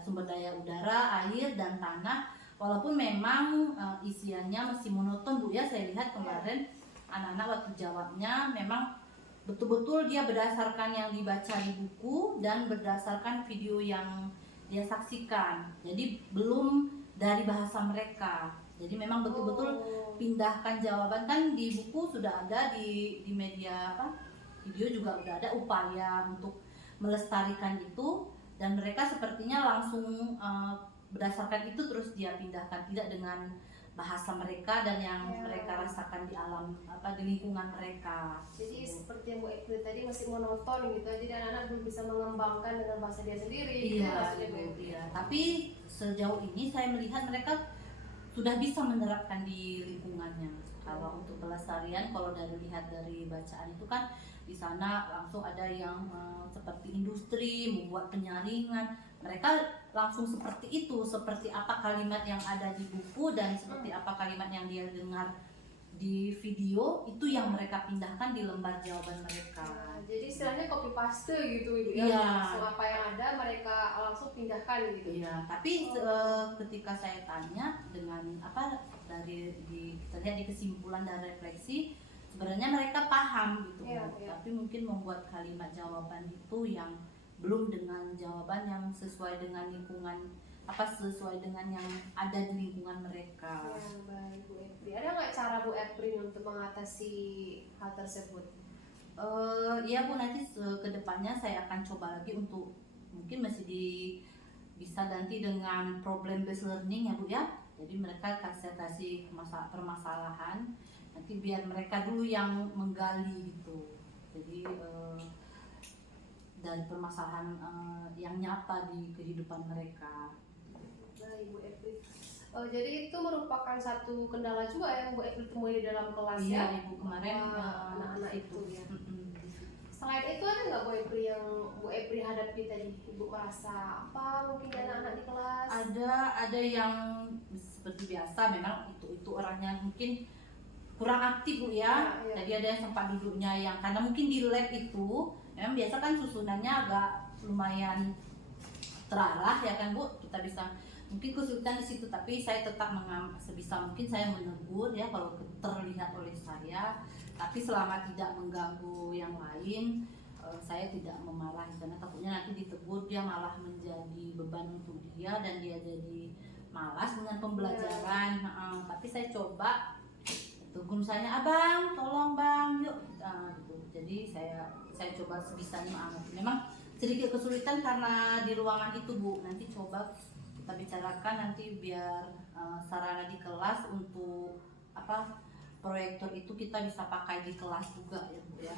sumber daya udara, air dan tanah. Walaupun memang isiannya masih monoton Bu ya, saya lihat kemarin anak-anak waktu jawabnya memang betul-betul dia berdasarkan yang dibaca di buku dan berdasarkan video yang dia saksikan. Jadi belum dari bahasa mereka. Jadi memang betul-betul pindahkan jawaban. Kan di buku sudah ada, di media video juga udah ada upaya untuk melestarikan itu. dan mereka sepertinya langsung berdasarkan itu terus dia pindahkan, tidak dengan bahasa mereka dan yang mereka rasakan di alam di lingkungan mereka. Jadi seperti yang Bu Epri tadi masih monoton gitu, jadi anak-anak belum bisa mengembangkan dengan bahasa dia sendiri. Iya, Maksudnya Bu Ibu, Epri. iya. Tapi sejauh ini saya melihat mereka sudah bisa menerapkan di lingkungannya. Kalau untuk pelestarian, kalau lihat dari bacaan itu kan di sana langsung ada yang seperti industri membuat penyaringan. Mereka langsung seperti itu, seperti apa kalimat yang ada di buku dan seperti apa kalimat yang dia dengar di video, itu yang mereka pindahkan di lembar jawaban mereka. Nah, jadi istilahnya copy paste gitu Ibu ya. Iya. Langsung apa yang ada mereka langsung pindahkan gitu. Iya, tapi ketika saya tanya dengan kita lihat di kesimpulan dan refleksi, sebenarnya mereka paham gitu. Iya, iya. Tapi mungkin membuat kalimat jawaban itu yang belum dengan jawaban yang sesuai dengan lingkungan, sesuai dengan yang ada di lingkungan mereka. Ya, baik Bu Epri. Ada nggak cara Bu Epri untuk mengatasi hal tersebut? Ya Bu, nanti ke depannya saya akan coba lagi untuk mungkin bisa ganti dengan problem based learning ya Bu ya. Jadi mereka kasih permasalahan, nanti biar mereka dulu yang menggali gitu. Jadi dari permasalahan yang nyata di kehidupan mereka. Baik Bu Epri. Jadi itu merupakan satu kendala juga yang Bu Epri temui di dalam kelas Iya, ya? Ibu, kemarin anak-anak itu ya. Mm-mm. Selain itu ada nggak Bu Epri yang Bu Epri hadapi tadi? Ibu merasa apa mungkin di anak-anak di kelas? Ada yang seperti biasa, memang itu orangnya mungkin kurang aktif Bu ya. Iya. Jadi ada yang sempat duduknya yang karena mungkin di lab itu memang biasa kan susunannya agak lumayan terarah ya kan Bu. Kita bisa mungkin kesulitan di situ, tapi saya tetap sebisa mungkin saya menegur ya kalau terlihat oleh saya. Tapi selama tidak mengganggu yang lain, saya tidak memarahi karena takutnya nanti ditegur dia malah menjadi beban untuk dia dan dia jadi malas dengan pembelajaran. Tapi saya coba tegur misalnya, abang tolong bang yuk gitu. Jadi saya coba sebisanya mengamati. Memang sedikit kesulitan karena di ruangan itu Bu, nanti coba kita bicarakan nanti biar sarana di kelas untuk proyektor itu kita bisa pakai di kelas juga ya Bu ya.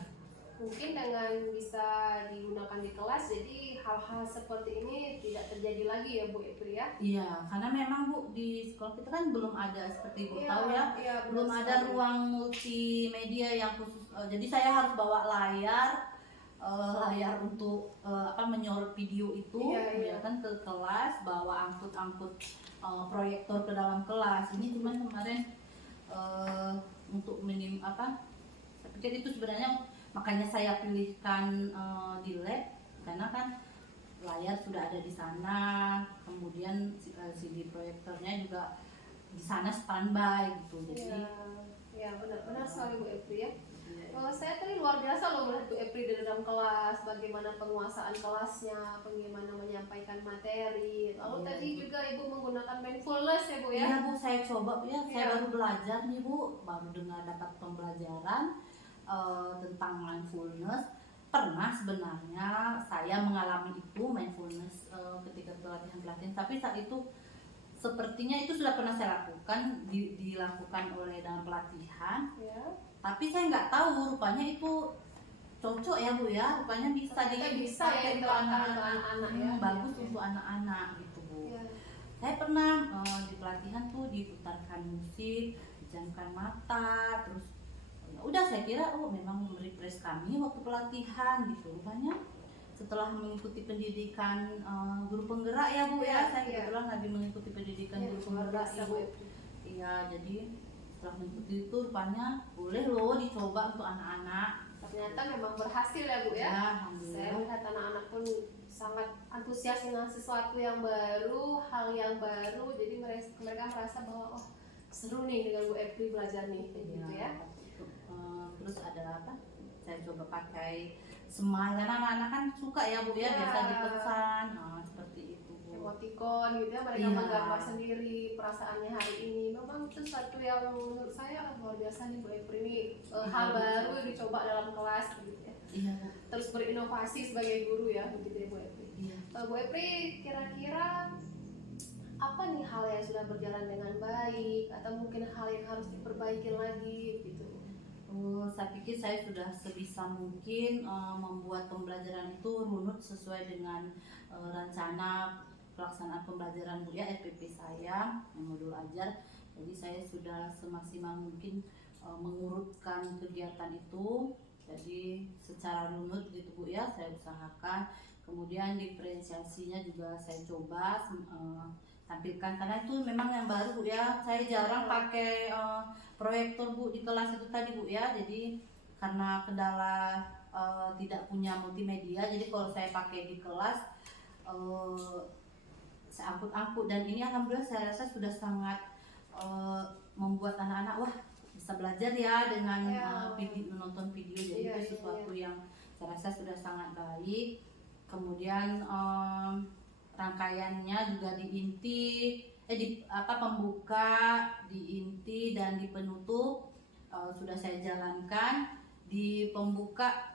Mungkin dengan bisa digunakan di kelas, jadi hal-hal seperti ini tidak terjadi lagi ya Bu Epri ya? Iya, karena memang Bu di sekolah kita kan belum ada seperti Ibu Iya, tahu ya, iya, belum benar ada sekali. ruang multimedia yang khusus. Jadi saya harus bawa layar untuk menyorot video itu, Iya. ya kan ke kelas, bawa angkut proyektor ke dalam kelas. Ini cuman kemarin untuk saya pikir itu sebenarnya makanya saya pilihkan di lab karena kan layar sudah ada di sana, kemudian CD proyektornya juga di sana standby gitu. Jadi ya benar sekali Bu Epri ya. iya. Saya tadi luar biasa loh melihat Bu Epri di dalam kelas, bagaimana penguasaan kelasnya, bagaimana menyampaikan materi. Lalu Iya, tadi Bu. juga Ibu menggunakan mindfulness ya Bu ya? Iya Bu, saya coba Bu ya, saya Iya. baru belajar nih Bu, baru dapat pembelajaran tentang mindfulness. Pernah sebenarnya saya mengalami itu mindfulness ketika pelatihan, tapi saat itu sepertinya itu sudah pernah saya lakukan, dilakukan oleh dalam pelatihan, Ya. tapi saya nggak tahu rupanya itu cocok ya Bu ya, rupanya bisa Ternyata bisa ya untuk diterapkan untuk anak-anak ya. bagus Iya. untuk anak-anak gitu Bu. Ya. Saya pernah di pelatihan tuh diputarkan musik, dicamkan mata, terus ya udah saya kira memang merefresh kami waktu pelatihan gitu. Rupanya setelah mengikuti pendidikan guru penggerak ya Bu ya, saya kebetulan lagi mengikuti pendidikan Ya, guru luar penggerak biasa, Ibu. Bu Epri. Iya, jadi setelah mengikuti itu rupanya boleh loh dicoba untuk anak-anak. Ternyata memang berhasil ya Bu ya. Ya, Saya alhamdulillah. melihat anak-anak pun sangat antusias dengan sesuatu yang baru, hal yang baru. Jadi mereka merasa bahwa seru nih dengan Bu Epri belajar nih kayak gitu ya. Terus ada apa? Saya coba pakai smile karena anak-anak kan suka ya Bu ya, Ya. biasa dipesan, seperti itu Bu. Emoticon gitu ya, mereka Iya. menggambar sendiri perasaannya hari ini. Memang itu sesuatu yang menurut saya luar biasa nih Bu Epri ini, hal baru yang dicoba dalam kelas gitu ya. Iya Bu. terus berinovasi sebagai guru ya, begitu ya Bu Epri. Iya. Bu Epri, kira-kira apa nih hal yang sudah berjalan dengan baik atau mungkin hal yang harus diperbaiki lagi gitu? Saya pikir saya sudah sebisa mungkin membuat pembelajaran itu runut sesuai dengan rencana pelaksanaan pembelajaran Bu ya, RPP saya, modul ajar. Jadi saya sudah semaksimal mungkin mengurutkan kegiatan itu. Jadi secara runut gitu Bu ya, saya usahakan. Kemudian diferensiasinya juga saya coba tampilkan, karena itu memang yang baru Bu ya. Saya jarang pakai proyektor Bu di kelas itu tadi Bu ya. Jadi karena kendala tidak punya multimedia, jadi kalau saya pakai di kelas saya angkut-angkut, dan ini alhamdulillah saya rasa sudah sangat membuat anak-anak wah bisa belajar ya dengan menonton video. Jadi itu sesuatu yang saya rasa sudah sangat baik. Kemudian rangkaiannya juga di inti, pembuka, di inti dan di penutup sudah saya jalankan. Di pembuka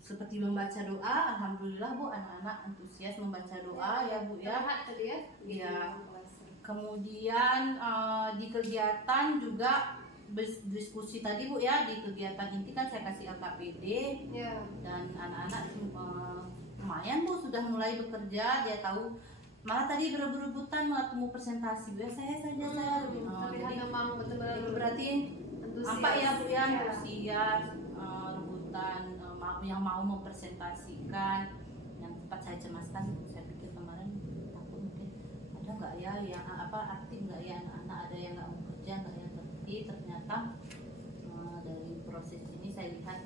seperti membaca doa, alhamdulillah Bu, anak-anak antusias membaca doa ya Bu ya. Tadi ya? Iya. Kemudian di kegiatan juga diskusi tadi Bu ya, di kegiatan inti kan saya kasih LKPD dan anak-anak lumayan Bu sudah mulai bekerja, dia tahu, malah tadi berebut-rebutan mau presentasi Bu ya, saya Terlihat memang betul-betul berarti apa ya Bu ya, antusias, rebutan, yang mau mempresentasikan. Yang tempat saya cemaskan, saya pikir kemarin takut mungkin ada nggak ya yang aktif nggak ya anak-anak, ada yang nggak mau kerja nggak ya, tapi ternyata dari proses ini saya lihat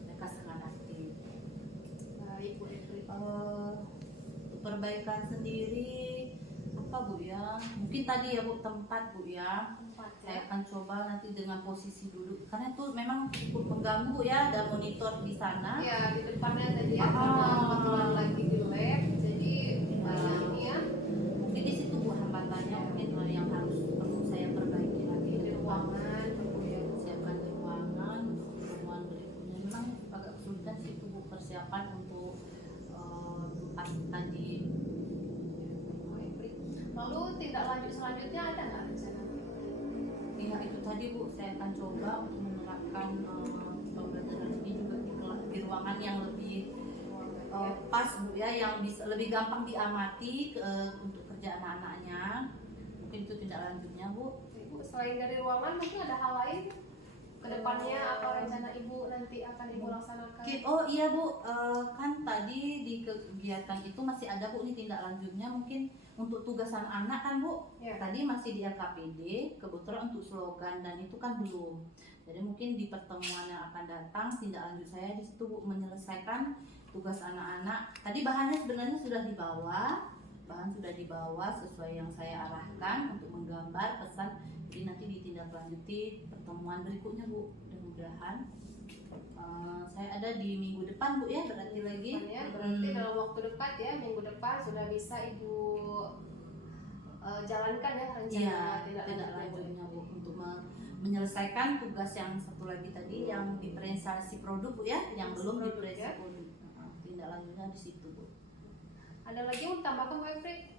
mereka sangat aktif. Baik Bu Epri. Perbaikan sendiri apa Bu ya, mungkin tadi ya Bu, tempat Bu ya. Saya akan coba nanti dengan posisi duduk, karena itu memang cukup mengganggu ya, ada monitor di sana. Ya, di depannya tadi ya, karena kebetulan lagi di lab, jadi ini ya. Mungkin di situ Bu hambatannya, mungkin yang harus perlu saya perbaiki lagi Di ruangan, kemudian siapkan di ruangan untuk pertemuan berikutnya. Memang agak kesulitan sih itu Bu, persiapan untuk tempat tadi. Lalu tindak lanjut selanjutnya ada nggak rencana? Ya itu tadi Bu, saya akan coba untuk menerapkan pembelajaran ini juga di ruangan yang lebih pas Bu ya, yang bisa lebih gampang diamati untuk kerja anak-anaknya. Mungkin itu tindak lanjutnya Bu. Ibu, selain dari ruangan mungkin ada hal lain ke depannya, apa rencana Ibu nanti akan Ibu laksanakan? Oh iya Bu, kan tadi di kegiatan itu masih ada Bu nih tindak lanjutnya, mungkin untuk tugas anak kan Bu. Ya. Tadi masih di LKPD, kebetulan untuk slogan dan itu kan belum. Jadi mungkin di pertemuan yang akan datang tindak lanjut saya di situ Bu, menyelesaikan tugas anak-anak. Tadi bahannya sebenarnya sudah dibawa sesuai yang saya arahkan untuk menggambar pesan. Jadi nanti ditindaklanjuti pertemuan berikutnya Bu, mudah-mudahan. Saya ada di minggu depan Bu ya, berarti lagi. Berarti dalam waktu dekat ya, minggu depan sudah bisa Ibu jalankan ya rencana tindak lanjutnya Bu, untuk menyelesaikan tugas yang satu lagi tadi, yang diferensiasi produk Bu ya, yang belum diferensiasi produk. Tindak lanjutnya di situ Bu. Ada lagi yang tambahkan Bu Epri?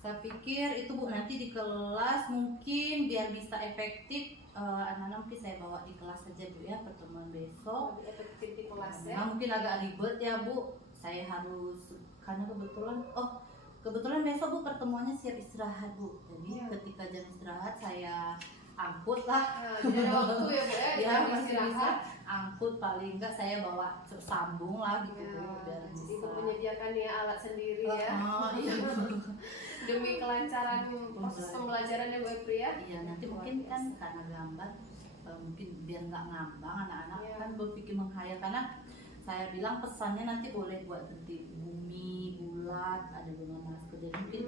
Saya pikir itu Bu, nanti di kelas mungkin biar bisa efektif, anak-anak mungkin saya bawa di kelas saja Bu ya, pertemuan besok. Lebih efektif di kelas ya. Memang mungkin agak ribet ya Bu, saya harus, karena kebetulan besok Bu pertemuannya siap istirahat Bu. Jadi ketika jam istirahat saya angkut lah. Jadi ada waktu ya Bu ya, Ya jam masih bisa istirahat. angkut, paling enggak saya bawa sambung lah gitu Bu, biar Jadi bisa. Ibu menyediakan ya alat sendiri ya. Iya Bu. Demi kelancaran proses pembelajaran ya Bu Epri ya. Iya, nanti mungkin kan karena gambar mungkin biar nggak ngambang, anak-anak kan berpikir menghayal, karena saya bilang pesannya nanti boleh buat nanti bumi bulat, ada bunga masker, jadi mungkin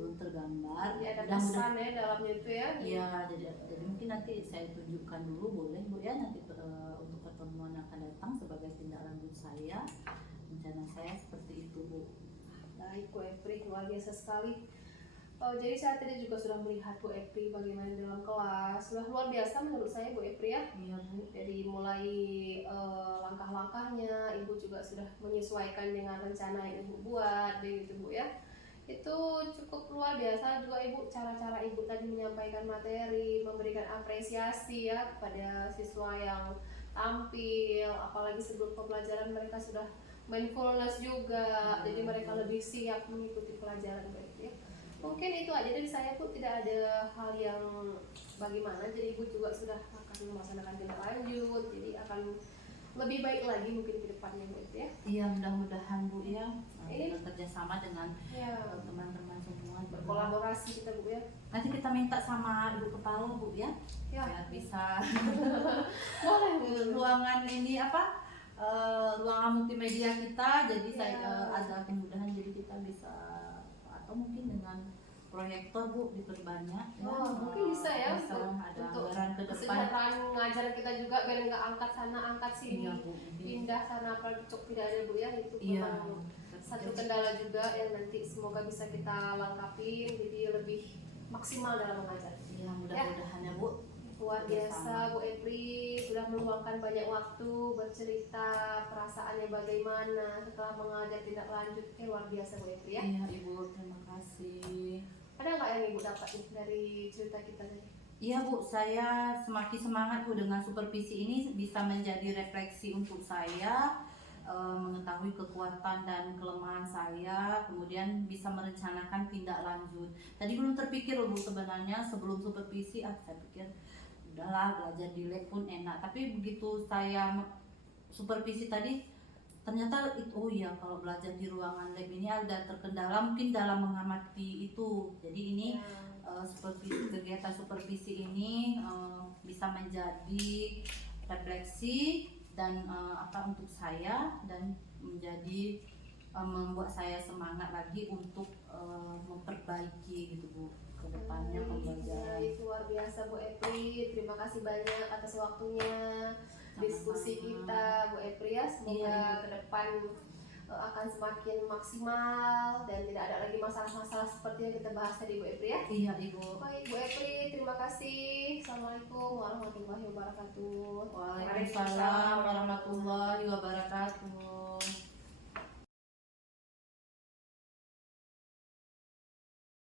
belum tergambar. Jadi ada pesan ya dalamnya itu ya. Iya, jadi mungkin nanti saya tunjukkan dulu, boleh Bu ya, nanti untuk pertemuan yang akan datang sebagai tindak lanjut saya. Rencana saya seperti itu Bu. Baik Bu Epri, luar biasa sekali. Jadi saya tadi juga sudah melihat Bu Epri bagaimana dalam kelas. Sudah luar biasa menurut saya Bu Epri ya. Iya Bu. Dari mulai langkah-langkahnya, ibu juga sudah menyesuaikan dengan rencana yang ibu buat, begitu bu ya. Itu cukup luar biasa juga ibu, cara-cara ibu tadi menyampaikan materi, memberikan apresiasi ya kepada siswa yang tampil, apalagi sebelum pembelajaran mereka sudah mindfulness juga, jadi mereka lebih siap mengikuti pelajaran baik ya. Mungkin itu aja dari saya bu, tidak ada hal yang bagaimana, jadi ibu juga sudah akan melaksanakan tindak lanjut, jadi akan lebih baik lagi mungkin ke depannya bu ya. Iya, mudah-mudahan Bu ya, Ini- bekerja sama dengan Ya, teman-teman semua. berkolaborasi kita bu ya. Nanti kita minta sama Ibu Kepala Bu ya, Ya, biar bisa boleh bu. ruangan ini apa, ruangan multimedia kita, jadi Ya. saya ada kemudahan, jadi kita bisa atau mungkin dengan proyektor Bu diperbanyak ya. Oh, mungkin bisa ya bisa untuk- ada untuk anggaran ke depan. Kesejahteraan ngajar kita juga biar nggak angkat sana angkat sini, Iya Bu. pindah sana apa cok tidak ada bu ya, itu Iya. memang satu kendala juga yang nanti semoga bisa kita lengkapi jadi lebih maksimal dalam mengajar. Iya, mudah-mudahan ya Bu. Luar biasa Bu Epri sudah meluangkan banyak waktu bercerita perasaannya bagaimana setelah mengajar tindak lanjut. Luar biasa Bu Epri ya. Iya Ibu, terima kasih. Ada nggak yang ibu dapat nih dari cerita kita tadi? Iya Bu, saya semakin semangat Bu dengan supervisi ini bisa menjadi refleksi untuk saya, mengetahui kekuatan dan kelemahan saya, kemudian bisa merencanakan tindak lanjut. Tadi belum terpikir Bu sebenarnya sebelum supervisi, saya pikir udahlah belajar di lab pun enak. Tapi begitu saya supervisi tadi, ternyata itu oh iya kalau belajar di ruangan lab ini ada terkendala mungkin dalam mengamati itu. Jadi ini supervisi, kegiatan supervisi ini bisa menjadi refleksi dan apa untuk saya dan menjadi membuat saya semangat lagi untuk memperbaiki gitu Bu ke depannya pembelajaran. Baik, luar biasa Bu Epri, terima kasih banyak atas waktunya diskusi kita Bu Epri ya. Semoga Iya, ke depan akan semakin maksimal dan tidak ada lagi masalah-masalah seperti yang kita bahas tadi Bu Epri ya. Iya Ibu. Baik Bu Epri, terima kasih. Assalamualaikum warahmatullahi wabarakatuh. Waalaikumsalam warahmatullahi